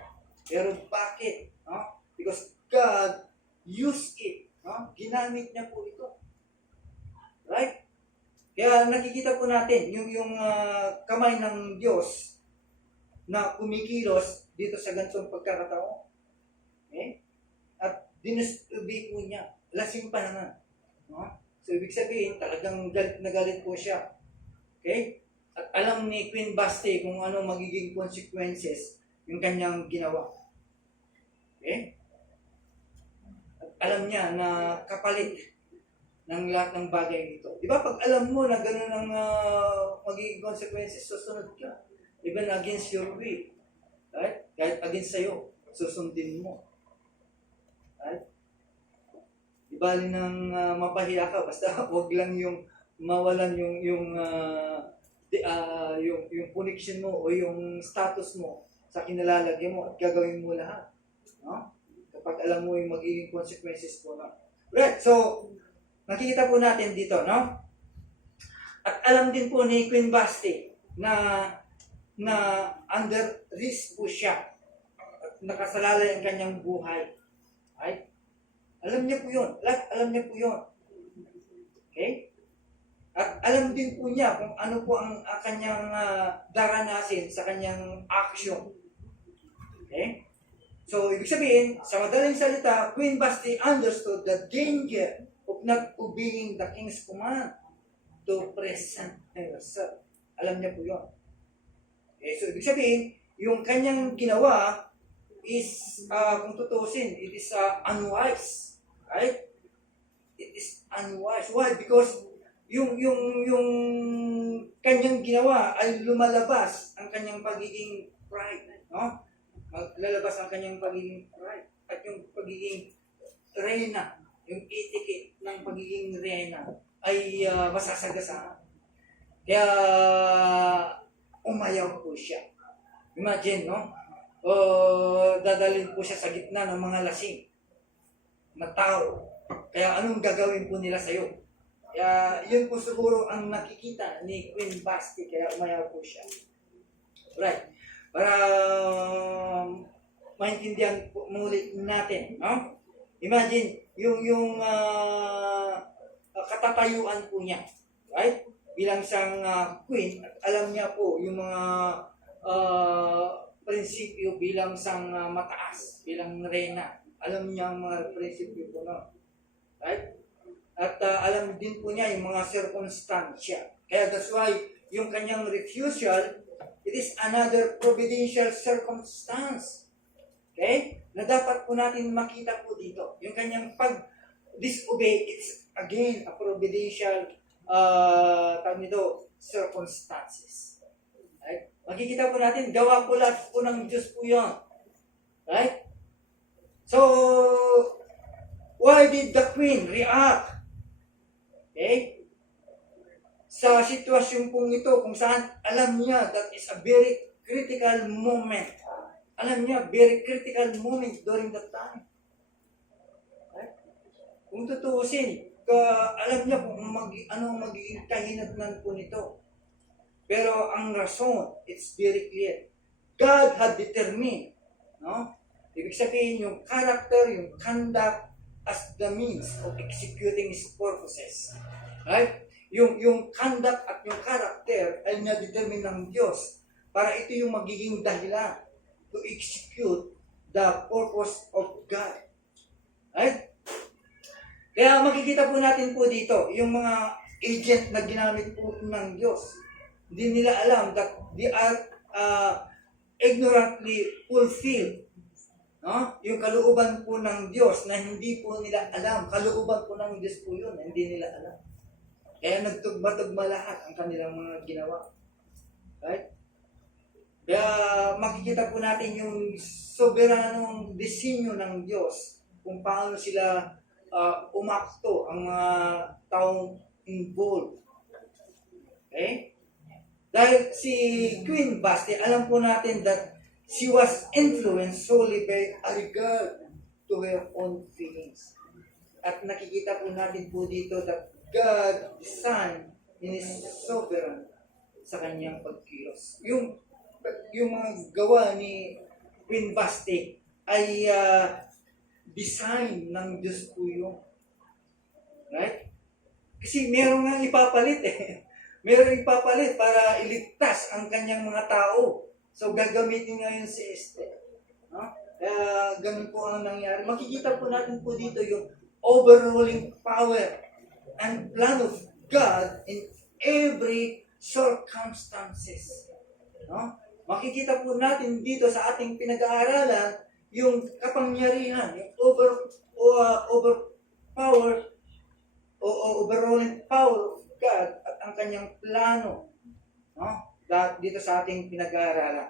Pero bakit? No? Because God used it. No? Ginamit niya po ito. Right? Kaya nakikita po natin yung kamay ng Diyos na kumikilos dito sa ganitong pagkakataon. Okay? At dinustubi po niya. Lasing pa naman. No? So, ibig sabihin, talagang galit na galit po siya. Okay? At alam ni Queen Vashti kung ano magiging consequences yung kanyang ginawa. Okay? At alam niya na kapalit ng lahat ng bagay ito. Di ba pag alam mo na gano'n ang magiging consequences, susunod ka. Even against your will. Right? Kahit against sa'yo, susundin mo. Right? Di bali nang mapahiya ka, basta huwag lang yung mawalan yung connection mo o yung status mo sa kinalalagyan mo at gagawin mo lahat. No? Kapag alam mo yung magiging consequences po na. Right, so, nakikita po natin dito, no? At alam din po ni Queen Vashti na under risk po siya at nakasalalay ang kanyang buhay. Right? Alam niya po yun. Lahat alam niya po yun. Okay? At alam din po niya kung ano po ang kanyang daranasin sa kanyang action. Okay? So, ibig sabihin, sa madaling salita, Queen Vashti understood the danger of not obeying the king's command to present herself. Alam niya po yun. Okay? So, ibig sabihin, yung kanyang ginawa is, kung tutusin, it is unwise. Right? It is unwise. Why? Because yung kanyang ginawa ay lumalabas ang kanyang pagiging pride, no? Lalabas ang kanyang pagiging pride at yung pagiging reyna, yung etiquette ng pagiging reyna ay masasagasaan. Kaya umayaw po siya. Imagine, no? Dadalhin po siya sa gitna ng mga lasing na tao. Kaya anong gagawin po nila sa'yo? Kaya yun po siguro ang nakikita ni Queen Vashti, kaya umayaw po siya. Right. Para maintindihan po muli natin, no? Imagine, yung katatayuan po niya. Right? Bilang siyang queen, at alam niya po yung mga prinsipyo bilang siyang mataas, bilang reyna. Alam niya ang mga prinsipyo po na. Right? At alam din po niya yung mga circumstansya. Kaya that's why yung kanyang refusal, it is another providential circumstance. Okay? Na dapat po natin makita po dito. Yung kanyang pag-disobey, it's again a providential circumstances. Right? Makikita po natin, gawa po lahat po ng Diyos po yun. Right? So, why did the queen react? Okay? Sa sitwasyon pong ito, kung saan alam niya that is a very critical moment. Alam niya, very critical moment during that time. Kung tutuusin, alam niya kung anong magiging kahinatnan po nito. Pero ang rason, it's very clear. God had determined, no? Ibig sabihin, yung character, yung conduct as the means of executing His purposes. Right? Yung conduct at yung character ay na-determine ng Diyos para ito yung magiging dahilan to execute the purpose of God. Right? Kaya makikita po natin po dito, yung mga agent na ginamit po ng Diyos, hindi nila alam that they are ignorantly fulfilled. No? Yung kalooban po ng Diyos na hindi po nila alam. Kalooban po ng Diyos po yun, hindi nila alam. Kaya nagtugma-tugma lahat ang kanilang mga ginawa. Right? Kaya makikita po natin yung soberanong disenyo ng Diyos kung paano sila umakto ang mga taong involved. Okay? Dahil si Queen Basti, alam po natin that she was influenced solely by a regard to her own feelings. At nakikita po natin po dito that God designed in His sovereign sa kanyang pagkilos. Yung mga gawa ni Queen Basti ay design ng Diyos po yun. Right? Kasi meron nga ipapalit eh. Meron ipapalit para iligtas ang kanyang mga tao. So, gagamitin ngayon si Esther. No? Ganun po ang nangyari. Makikita po natin po dito yung overruling power and plan of God in every circumstances. No? Makikita po natin dito sa ating pinag-aaralan yung kapangyarihan, yung overruling power of God at ang kanyang plano, no? Dito sa ating pinag-aaralan.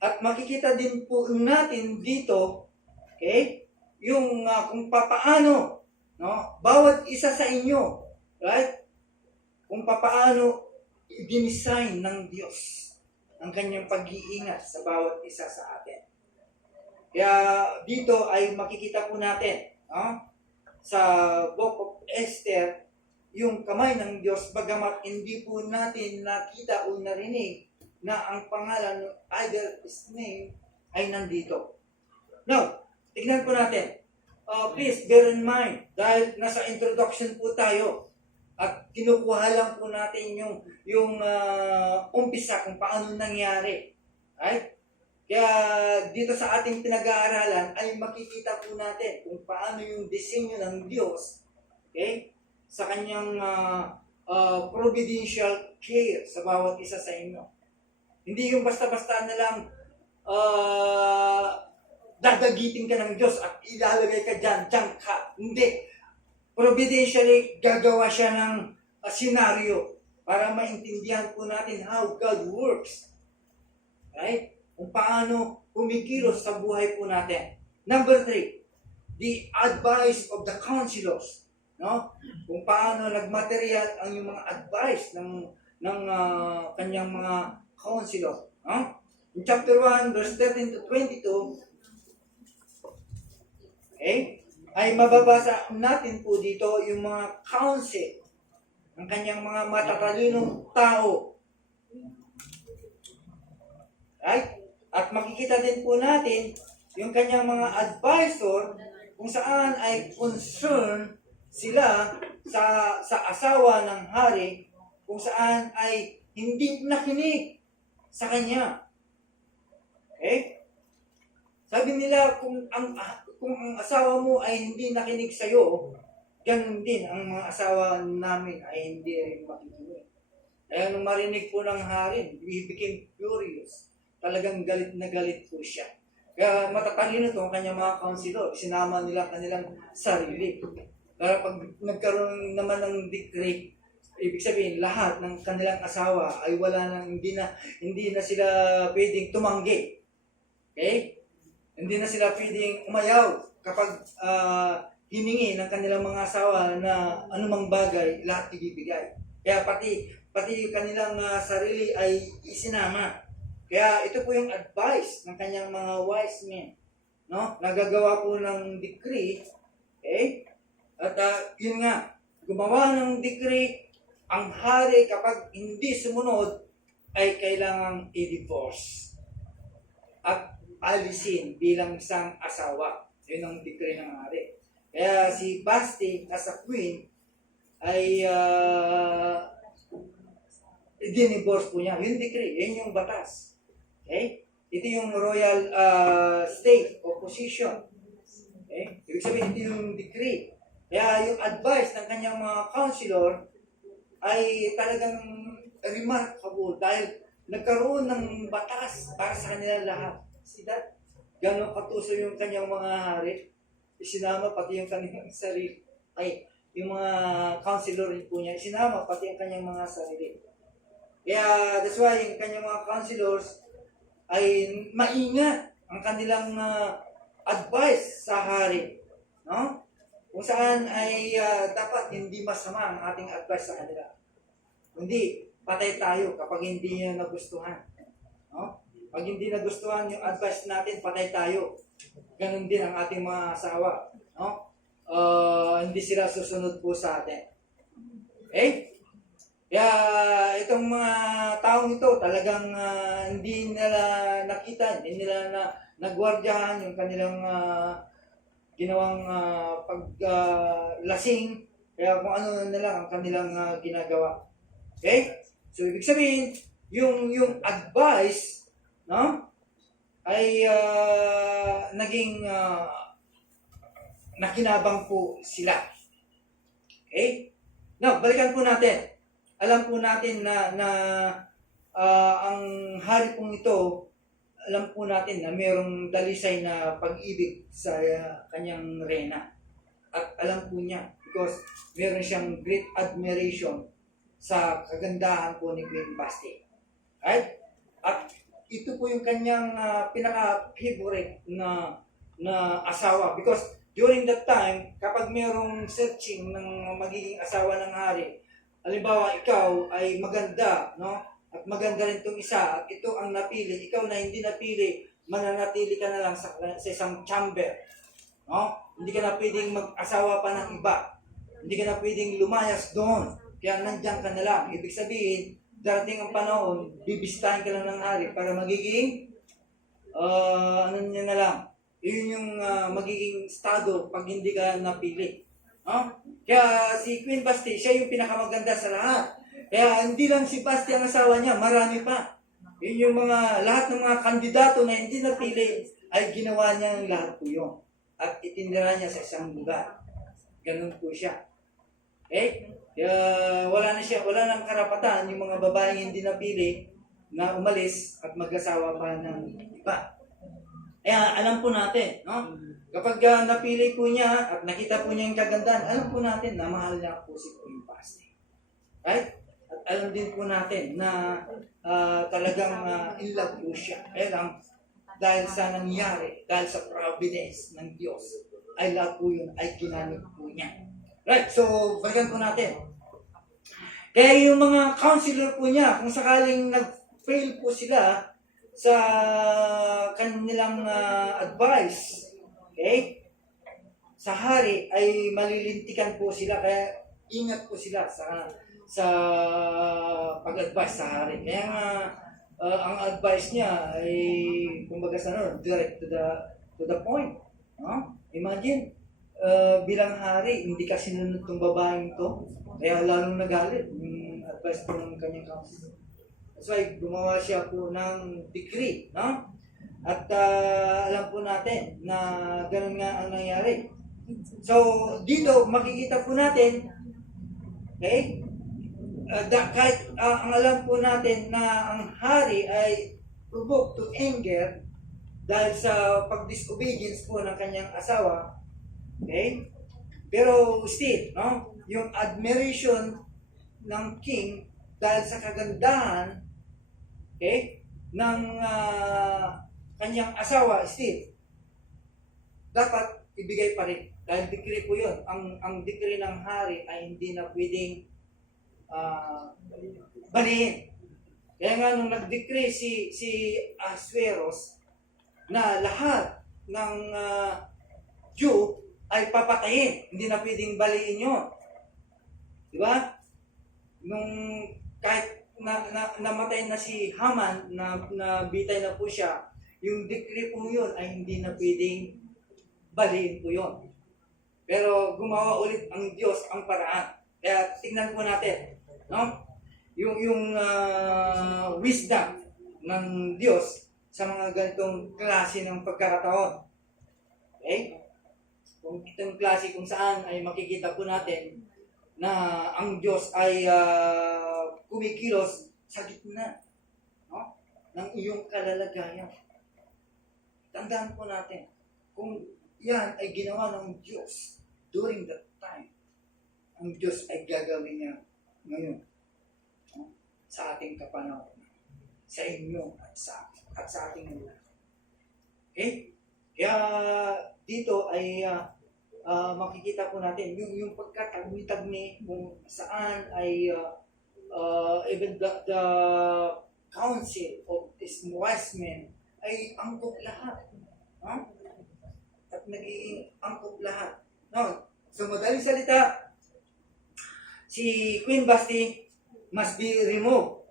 At makikita din po natin dito, okay, yung kung papaano, no, bawat isa sa inyo, right, kung papaano i-design ng Diyos ang kanyang pag-iingat sa bawat isa sa atin. Kaya dito ay makikita po natin, no, sa Book of Esther, yung kamay ng Diyos, bagamat hindi po natin nakita o narinig na ang pangalan ng either his name ay nandito. Now, tignan po natin. Please bear in mind, dahil nasa introduction po tayo at kinukuha lang po natin yung umpisa kung paano nangyari. Right? Kaya dito sa ating pinag-aaralan ay makikita po natin kung paano yung disenyo ng Diyos, okay, sa kanyang providential care sa bawat isa sa inyo. Hindi yung basta-basta na lang dadagitin ka ng Diyos at ilalagay ka dyan ka. Hindi. Providentially, gagawa siya ng senaryo para maintindihan po natin how God works. Right? Kung paano kumikilos sa buhay po natin. Number 3, the advice of the counselors. No? Kung paano nagmaterial ang yung mga advice ng kanyang mga counselor. No? In chapter 1, verse 13 to 22, okay, ay mababasa natin po dito yung mga counsel ng kanyang mga matatalinong tao. Right? At makikita din po natin yung kanyang mga advisor kung saan ay concern sila sa asawa ng hari, kung saan ay hindi nakinig sa kanya. Okay? Sabi nila kung ang asawa mo ay hindi nakinig sa iyo, ganun din ang mga asawa namin ay hindi rin makikinig. Kaya nung marinig po ng hari, he became furious. Talagang galit na galit po siya. Kaya matatalino ito ang kanyang mga counselor. Sinama nila kanilang sarili. Kaya pag nagkaroon naman ng decree, ibig sabihin lahat ng kanilang asawa ay wala nang hindi na sila pwedeng tumanggi. Okay? Hindi na sila pwedeng umayaw kapag hiningi ng kanilang mga asawa na anumang bagay, lahat ibibigay. Kaya pati yung kanilang sarili ay isinama. Kaya ito po yung advice ng kanyang mga wise men, no? Nagagawa po ng decree Okay? At yun nga, gumawa ng decree, ang hari kapag hindi sumunod, ay kailangang i-divorce at alisin bilang isang asawa. Yun ang decree ng hari. Kaya si Basti as a queen ay i-divorce po niya. Yun decree, yun yung batas. Okay? Ito yung royal state o position. Okay? Ibig sabihin, ito yung decree. Kaya yung advice ng kanyang mga counselor ay talagang remarkable dahil nagkaroon ng batas para sa kanila lahat. See that? Gano'ng katuso yung kanyang mga hari. Isinama pati yung kanyang sarili. Ay, yung mga counselor rin po niya, isinama pati yung kanyang mga sarili. Kaya that's why yung kanyang mga counselors ay maingat ang kanilang advice sa hari. No? Kung saan ay dapat hindi masama ang ating advice sa kanila. Hindi, patay tayo kapag hindi niya nagustuhan. No? Pag hindi nagustuhan yung advice natin, patay tayo. Ganon din ang ating mga asawa. No? Hindi sila susunod po sa atin. Okay? Kaya itong mga taong ito talagang hindi nila nakita, hindi nila nagwardyahan yung kanilang ginawang paglasing, kaya kung ano na lang ang kanilang ginagawa. Okay? So, ibig sabihin, yung advice, no, ay naging nakinabang po sila. Okay? Now, balikan po natin. Alam po natin na ang hari pong ito, alam po natin na mayroong dalisay na pag-ibig sa kanyang reyna. At alam po niya because meron siyang great admiration sa kagandahan po ni Queen Basti. Right? At ito po yung kanyang pinaka-favorite na asawa because during that time, kapag mayroong searching ng magiging asawa ng hari, halimbawa ikaw ay maganda, no? At maganda rin itong isa, at ito ang napili, ikaw na hindi napili, mananatili ka na lang sa isang chamber. No? Hindi ka na pwedeng mag-asawa pa ng iba. Hindi ka na pwedeng lumayas doon. Kaya nandiyan ka na lang. Ibig sabihin, darating ang panahon, bibisitahin ka lang ng hari para magiging, ano niya na lang, yun yung magiging estado pag hindi ka napili. No? Kaya si Queen Basti, siya yung pinakamaganda sa lahat. Kaya hindi lang si Basti ang asawa niya, marami pa. Yun yung lahat ng mga kandidato na hindi napili, ay ginawa niya ng lahat po yun. At itinira niya sa isang lugar. Ganun po siya. Okay? Kaya wala nang karapatan yung mga babaeng hindi napili na umalis at mag-asawa pa ng iba. Kaya alam po natin, no? Kapag napili po niya at nakita po niya yung kagandahan, alam po natin na mahal niya po si Queen Basti. Right? At alam din po natin na talagang in love po siya. Kaya lang, dahil sa nangyari, dahil sa providence ng Diyos, ay lahat po yun ay ginamit po niya. Right, so balikan po natin. Kaya yung mga counselor po niya, kung sakaling nag-fail po sila sa kanilang advice, okay, sa hari ay malilintikan po sila, kaya ingat po sila sa pag-advise sa hari. Kaya nga, ang advice niya ay, kumbaga direct to the point. No? Imagine, bilang hari, hindi ka sinunod ng babaeng to, kaya lalong nagalit yung advice po ng kanyang counsel. That's why gumawa siya po ng decree. No? At alam po natin na ganun nga ang nangyari. So, dito makikita po natin, okay, kahit ang alam po natin na ang hari ay provoked to anger dahil sa pag-disobedience po ng kanyang asawa, okay? Pero still, no? Yung admiration ng king dahil sa kagandahan, okay, ng kanyang asawa, still, dapat ibigay pa rin. Dahil decree po yun. Ang decree ng hari ay hindi na pwedeng balihin. Kaya nga nung nag-decree si Ahasuerus na lahat ng Jew ay papatayin. Hindi na pwedeng baliin yun. Di ba? Nung kahit namatay na si Haman, bitay na po siya, yung decree po yun ay hindi na pwedeng baliin po yun. Pero gumawa ulit ang Diyos ang paraan. Kaya tingnan po natin, no? Yung wisdom ng Diyos sa mga ganitong klase ng pagkakataon. Okay? Kung itong klase kung saan ay makikita po natin na ang Diyos ay kumikilos sa gitna, no, ng iyong kalalagayan. Tandaan po natin, kung yan ay ginawa ng Diyos during that time, ang Diyos ay gagawin niya ngayon, no, sa ating kapanahon, sa inyo at sa ating mga. Okay? Kaya dito ay makikita po natin yung pagkatagni-tagni kung saan ay even the council of these wise men ay angkop lahat. No? At nagiging angkop lahat. No? So madaling salita, si Queen Vashti must be removed.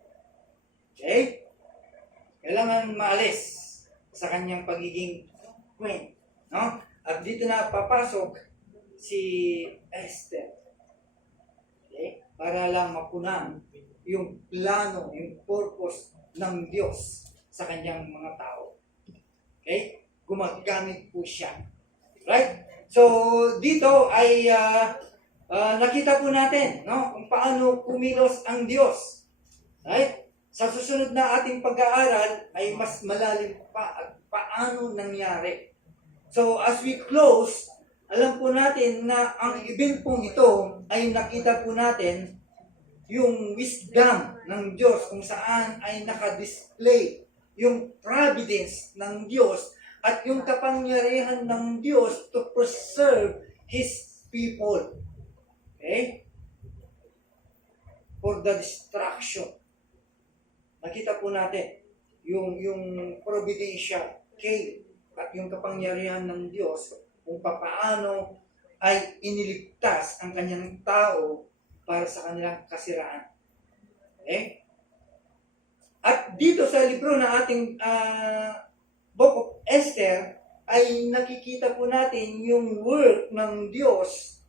Okay? Kailangan maalis sa kanyang pagiging queen. No? At dito na papasok si Esther. Okay? Para lang mapunan yung plano, yung purpose ng Diyos sa kanyang mga tao. Okay? Gumagamit po siya. Right? So, dito ay nakita po natin, no, kung paano kumilos ang Diyos. Right? Sa susunod na ating pag-aaral ay mas malalim pa at paano nangyari. So, as we close, alam po natin na ang event pong ito ay nakita po natin yung wisdom ng Diyos kung saan ay nakadisplay yung providence ng Diyos at yung kapangyarihan ng Diyos to preserve His people. Okay? For the destruction. Nakita po natin yung providential care at yung kapangyarihan ng Diyos kung paano ay iniligtas ang kanyang tao para sa kanilang kasiraan. Okay? At dito sa libro na ating Book of Esther, ay nakikita po natin yung work ng Diyos,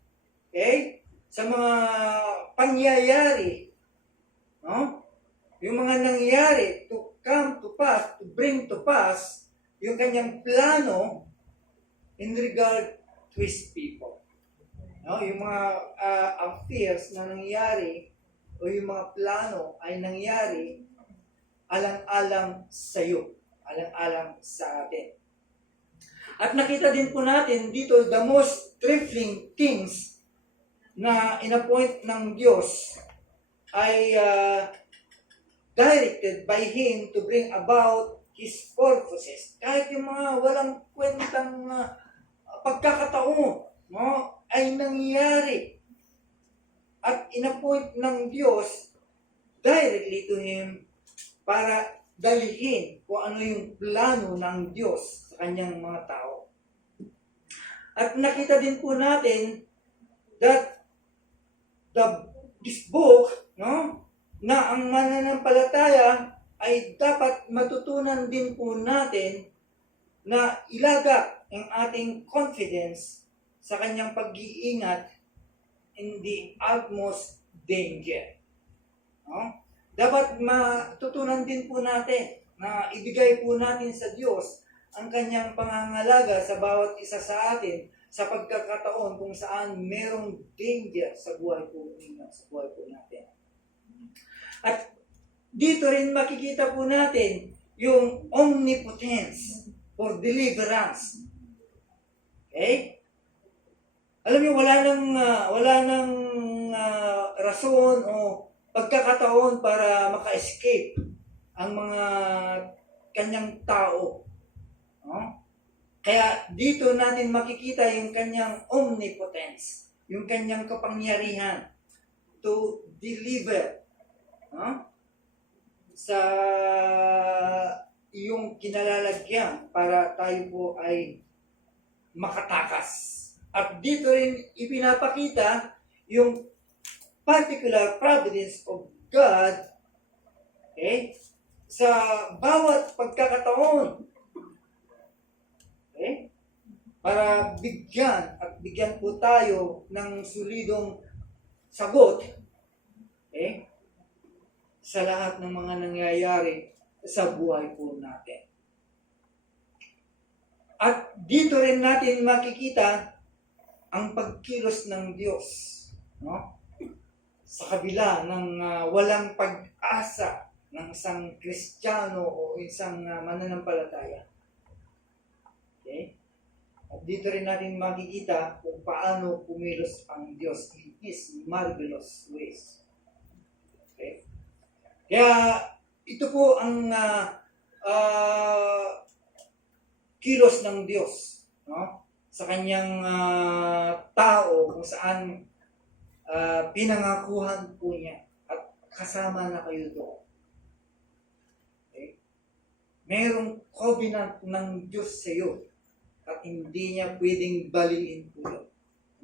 okay, sa mga pangyayari, no? Yung mga nangyari to come to pass, to bring to pass yung kanyang plano in regard to His people. No? Yung mga affairs na nangyari o yung mga plano ay nangyari alang-alang sa iyo, alang-alang sa atin. At nakita din po natin dito the most trifling things na inappoint ng Diyos ay directed by Him to bring about His purposes. Kahit yung mga walang kwentang pagkakataon, no, ay nangyari at inappoint ng Diyos directly to Him para dalhin kung ano yung plano ng Diyos sa kanyang mga tao. At nakita din po natin that this book, no, na ang mananampalataya ay dapat matutunan din po natin na ilagak ang ating confidence sa kanyang pag-iingat in the utmost danger. No? Dapat matutunan din po natin na ibigay po natin sa Diyos ang kanyang pangangalaga sa bawat isa sa atin sa pagkakataon kung saan merong danger sa buhay po natin. At dito rin makikita po natin yung omnipotence for deliverance. Okay? Alam niyo, wala nang rason o pagkakataon para maka-escape ang mga kanyang tao. No? Kaya dito natin makikita yung kanyang omnipotence, yung kanyang kapangyarihan to deliver, no, sa iyong kinalalagyan para tayo po ay makatakas At dito rin ipinapakita yung particular providence of God, okay, sa bawat pagkakataon. Okay? Para bigyan po tayo ng solidong sagot, okay, sa lahat ng mga nangyayari sa buhay po natin. At dito rin natin makikita ang pagkilos ng Diyos, no? Sa kabila ng walang pag-asa ng isang Kristiyano o isang mananampalataya. Okay? At dito rin natin makikita kung paano kumilos ang Diyos in His marvelous ways. Okay? Kaya ito po ang kilos ng Diyos, no? Sa kanyang tao kung saan pinangakuhan po niya at kasama na kayo doon. Okay? Merong covenant ng Diyos sa iyo at hindi niya pwedeng baliin po yun.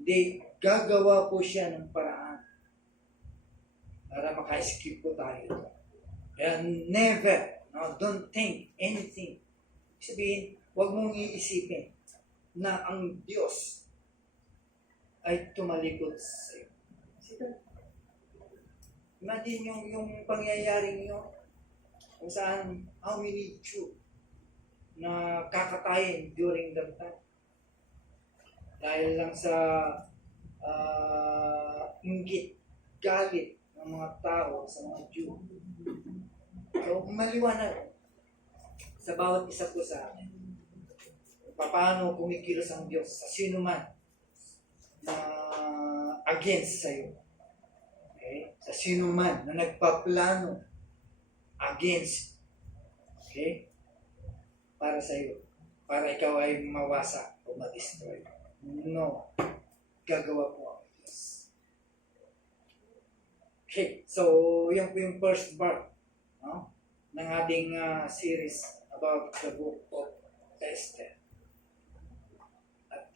Hindi, gagawa po siya ng paraan para maka-escape po tayo. Kaya never, no, don't think anything. Sabihin, huwag mong iisipin na ang Diyos ay tumalikod sa iyo. Imagine yung pangyayaring yun, kung saan, how many Jew na kakatayin during that time. Dahil lang sa inggit, galit ng mga tao sa mga Jew. So, maliwanag sa bawat isa po sa atin. Paano kumikilos ang Diyos sa sino man na against sa'yo. Okay? Sa sino man na nagpaplano against, okay, para sa'yo. Para ikaw ay mawasak o ma-destroy. No. Gagawa po ang Diyos. Okay. So, yan po yung first part, no, ng ating series about the book of Esther. At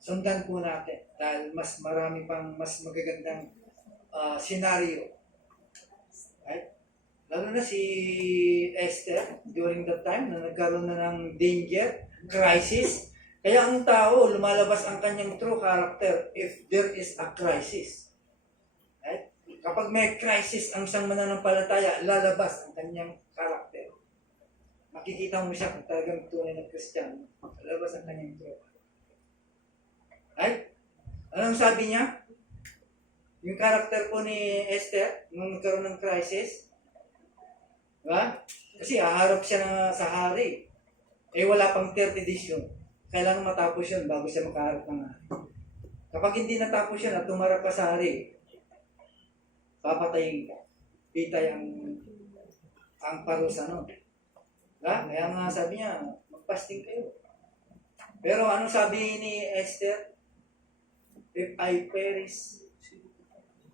sundan po natin dahil mas marami pang mas magagandang senaryo. Right? Lalo na si Esther during that time na nagkaroon na ng danger, crisis. Kaya ang tao, lumalabas ang kanyang true character if there is a crisis. Right? Kapag may crisis ang isang mananampalataya, lalabas ang kanyang character. Makikita mo siya kung talagang tunay na Kristiyano. Lalabas ang kanyang true. Right? Anong sabi niya? Yung character po ni Esther, nung nagkaroon ng crisis, diba? Kasi haharap siya sa hari. Eh wala pang 30 days yun. Kailangan matapos yun bago siya makaharap ng hari. Kapag hindi natapos yun at tumarap ka sa hari, papatayin ka. Pitay ang parusa nun. Diba? Kaya nga sabi niya, magpasting kayo. Pero anong sabi ni Esther? If I perish,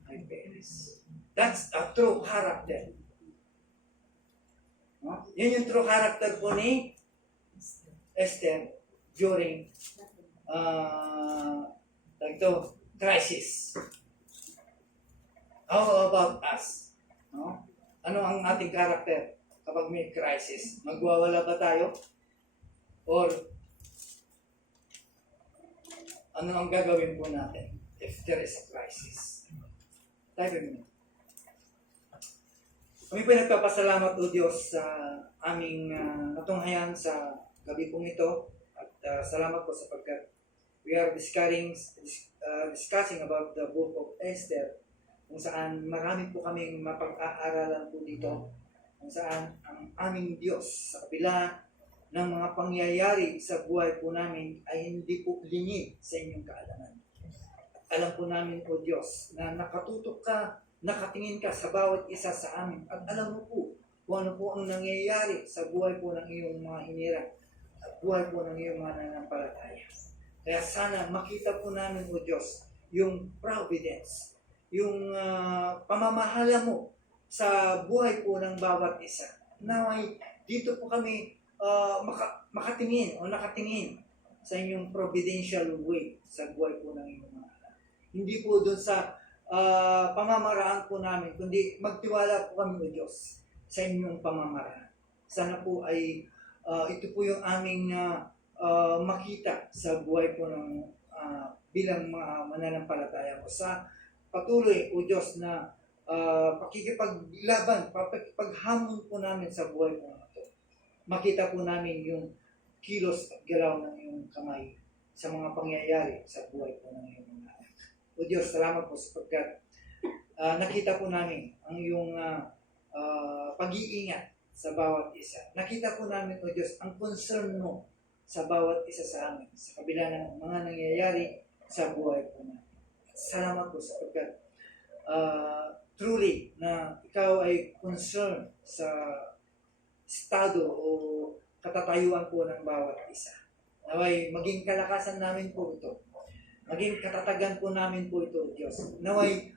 I perish. That's a true character. No? Yun yung true character po ni Esther during crisis. How about us? No? Ano ang ating character kapag may crisis? Magwawala ba tayo? Or ano ang gagawin po natin if there is a crisis? Tayo mo. Kami po nagpapasalamat o Diyos sa aming natunghayan sa gabi pong ito. At salamat po sapagkat we are discussing about the book of Esther, kung saan marami po kaming mapag-aaralan po dito, kung saan ang aming Diyos sa kabila ng mga pangyayari sa buhay po namin ay hindi po lingid sa inyong kaalaman. Alam po namin po Diyos na nakatutok ka, nakatingin ka sa bawat isa sa amin at alam mo po kung ano po ang nangyayari sa buhay po ng iyong mga hinirang at buhay po ng iyong mga nanampalataya. Kaya sana makita po namin po Diyos yung providence, yung pamamahala mo sa buhay po ng bawat isa. Naway dito po kami makatingin o nakatingin sa inyong providential way sa buhay po ng inyong mga anak. Hindi po doon sa pamamaraan po namin, kundi magtiwala po kami o Diyos sa inyong pamamaraan. Sana po ay ito po yung aming makita sa buhay po ng bilang mga mananampalataya ko. Sa patuloy o Diyos na pakikipaglaban, pakikipaghamon po namin sa buhay po na ito. Makita po namin yung kilos at galaw ng iyong kamay sa mga pangyayari sa buhay po ng iyong mga anak. O Diyos, salamat po sapagkat nakita po namin ang iyong pag-iingat sa bawat isa. Nakita po namin, O Diyos, ang concern mo sa bawat isa sa amin sa kabila ng mga nangyayari sa buhay po namin. Salamat po sapagkat truly na ikaw ay concerned sa estado o katatayuan po ng bawat isa. Naway maging kalakasan namin po ito. Maging katatagan po namin po ito, Diyos. Naway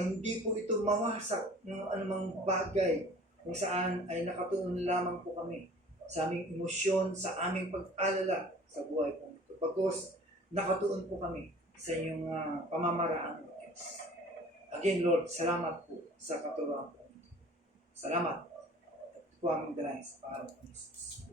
hindi po ito mawasak ng anumang bagay kung saan ay nakatuon lamang po kami sa aming emosyon, sa aming pag-alala sa buhay po ito. Pagkos nakatuon po kami sa inyong pamamaraan, Diyos. Again, Lord, salamat po sa katuruan po. Salamat. At po aming dalangin sa pangalan ng Jesus.